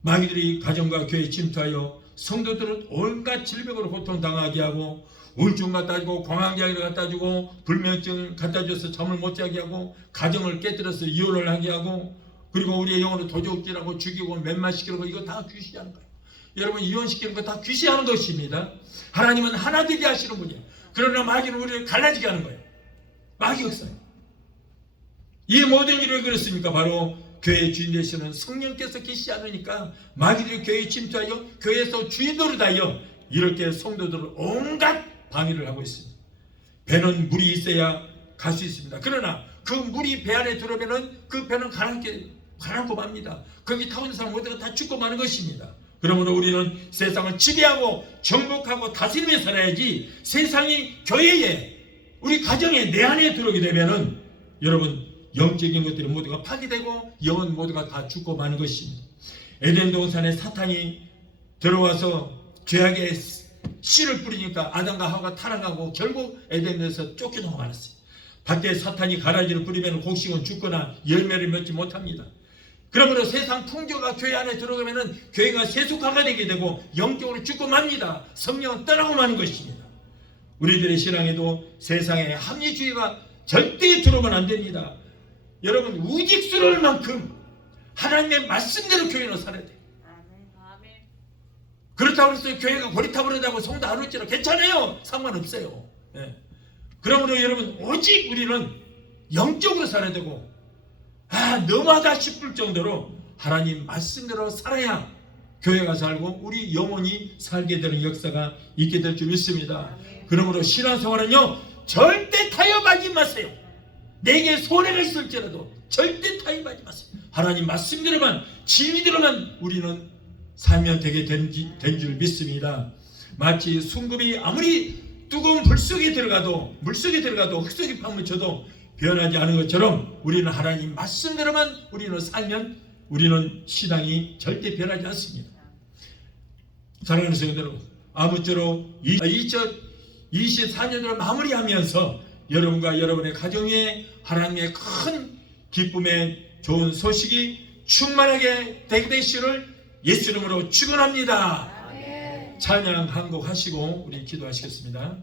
마귀들이 가정과 교회에 침투하여 성도들은 온갖 질병으로 고통당하게 하고 우울증 갖다 주고 광황장애를 갖다 주고 불면증 갖다 줘서 잠을 못 자게 하고 가정을 깨뜨려서 이혼을 하게 하고 그리고 우리의 영혼을 도적질하고 죽이고 멸망시키는 거 이거 다 귀시하는 거예요. 여러분 이혼시키는 거 다 귀시하는 것입니다. 하나님은 하나 되게 하시는 분이에요. 그러나 마귀는 우리를 갈라지게 하는 거예요. 마귀 역사예요. 이 모든 일을 왜 그랬습니까? 바로 교회의 주인 되시는 성령께서 계시지 않으니까 마귀들이 교회에 침투하여 교회에서 주인 노릇하여 이렇게 성도들을 온갖 방해를 하고 있습니다. 배는 물이 있어야 갈 수 있습니다. 그러나 그 물이 배 안에 들어오면은 그 배는 가라앉고 맙니다. 거기 타고 있는 사람 모두가 다 죽고 마는 것입니다. 그러므로 우리는 세상을 지배하고 정복하고 다스리며 살아야지 세상이 교회에 우리 가정에 내 안에 들어오게 되면은 여러분 영적인 것들이 모두가 파괴되고 영혼 모두가 다 죽고 마는 것입니다. 에덴 동산에 사탄이 들어와서 죄악의 씨를 뿌리니까 아담과 하와가 타락하고 결국 에덴에서 쫓겨나고 말았어요. 밖에 사탄이 가라지를 뿌리면 곡식은 죽거나 열매를 맺지 못합니다. 그러므로 세상 풍조가 교회 안에 들어가면은 교회가 세속화가 되게 되고 영적으로 죽고 맙니다. 성령은 떠나고 마는 것입니다. 우리들의 신앙에도 세상의 합리주의가 절대 들어오면 안 됩니다. 여러분 우직스러울 만큼 하나님의 말씀대로 교회는 살아야 돼요. 그렇다고 해서 교회가 고리타분하다고 성도 안 올지라 괜찮아요. 상관없어요. 예. 그러므로 여러분 오직 우리는 영적으로 살아야 되고 너무하다 싶을 정도로 하나님 말씀대로 살아야 교회가 살고 우리 영혼이 살게 되는 역사가 있게 될 줄 믿습니다. 그러므로 신앙생활은요 절대 타협하지 마세요. 내게 손해가 있을지라도 절대 타협하지 마세요. 하나님 말씀대로만 진리대로만 우리는 살면 되게 된 줄 믿습니다. 마치 순금이 아무리 뜨거운 물속에 들어가도 흙속에 파묻혀도 변하지 않은 것처럼 우리는 하나님 말씀대로만 우리는 살면 우리는 신앙이 절대 변하지 않습니다. 사랑하는 성도 여러분, 아무쪼록 2024년도를 마무리하면서 여러분과 여러분의 가정에 하나님의 큰 기쁨의 좋은 소식이 충만하게 되게 되시기를 예수 이름으로 축원합니다. 찬양 한 곡 하시고 우리 기도하시겠습니다.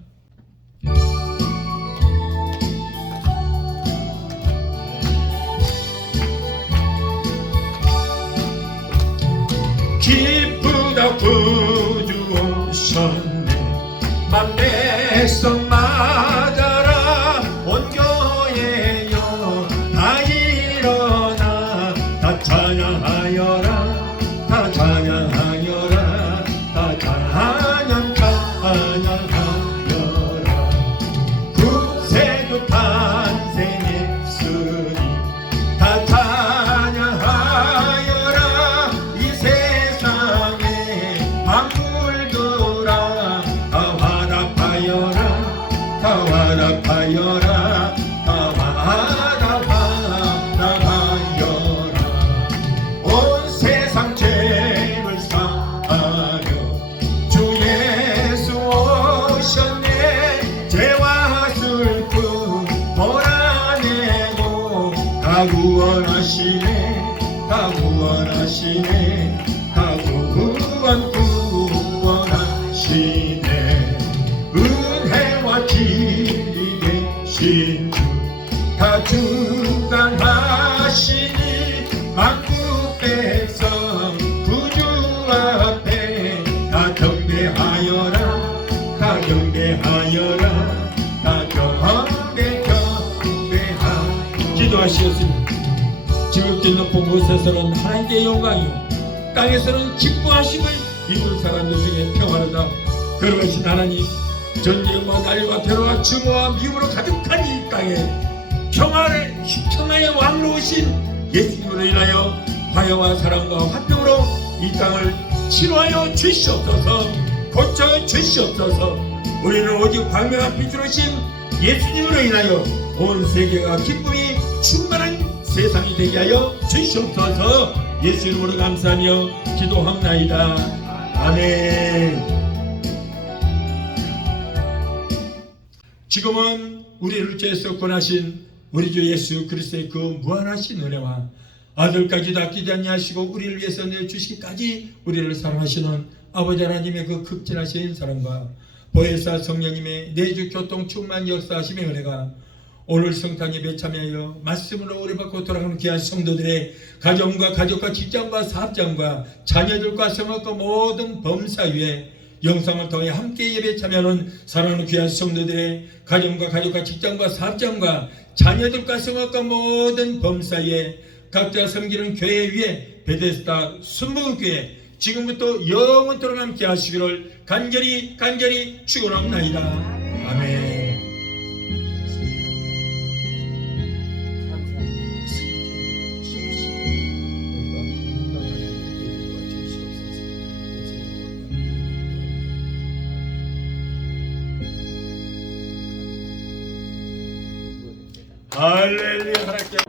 기쁘다 구주 오셨네 만백성 맞아라 온 교회여 다 일어나 다 찬양하여라 다 찬양하여라 다 찬양하여라 구세주 탄생했으니 다 찬양하여라 이 세상 구원하시네 다 구원하시네 다 구원하시네 은혜와 진리 계신 주 다 주관하시니 만국에서 구주 앞에 다 경배하여라 다 경배하여라 다 경배하라. 기도하시겠습니다. 지극히 높은 곳에서는 하나님께 영광이요 땅에서는 기뻐하심을 입은 사람들 중에 평화로다. 그러신 하나님, 전쟁과 난리와 테러와 증오와 미움으로 가득한 이 땅에 평화의 왕으로 오신 예수님으로 인하여 화해와 사랑과 화평으로 이 땅을 치료하여 주시옵소서. 고쳐 주시옵소서. 우리는 오직 광명한 빛으로 오신 예수님으로 인하여 온 세계가 기쁨이 충만한 세상이 되게 하여 주시옵소서. 예수 이름으로 감사하며 기도합나이다. 아멘. 지금은 우리를 죄에서 구원하신 우리 주 예수 그리스도의 그 무한하신 은혜와 아들까지도 아끼지 아니하시고 우리를 위해서 내주시기까지 우리를 사랑하시는 아버지 하나님의 그 극진하신 사랑과 보혜사 성령님의 내주 교통 충만 역사하심의 은혜가 오늘 성탄 예배 참여하여 말씀으로 의뢰받고 돌아가는 귀한 성도들의 가정과 가족과 직장과 사업장과 자녀들과 성악과 모든 범사 위에 영상을 통해 함께 예배 참여하는 사랑하는 귀한 성도들의 가정과 가족과 직장과 사업장과 자녀들과 성악과 모든 범사에 각자 섬기는 교회 위에 베데스다 순복음교회 지금부터 영원토록 함께 하시기를 간절히 축원합나이다. 아멘. 할렐루야. 하나님께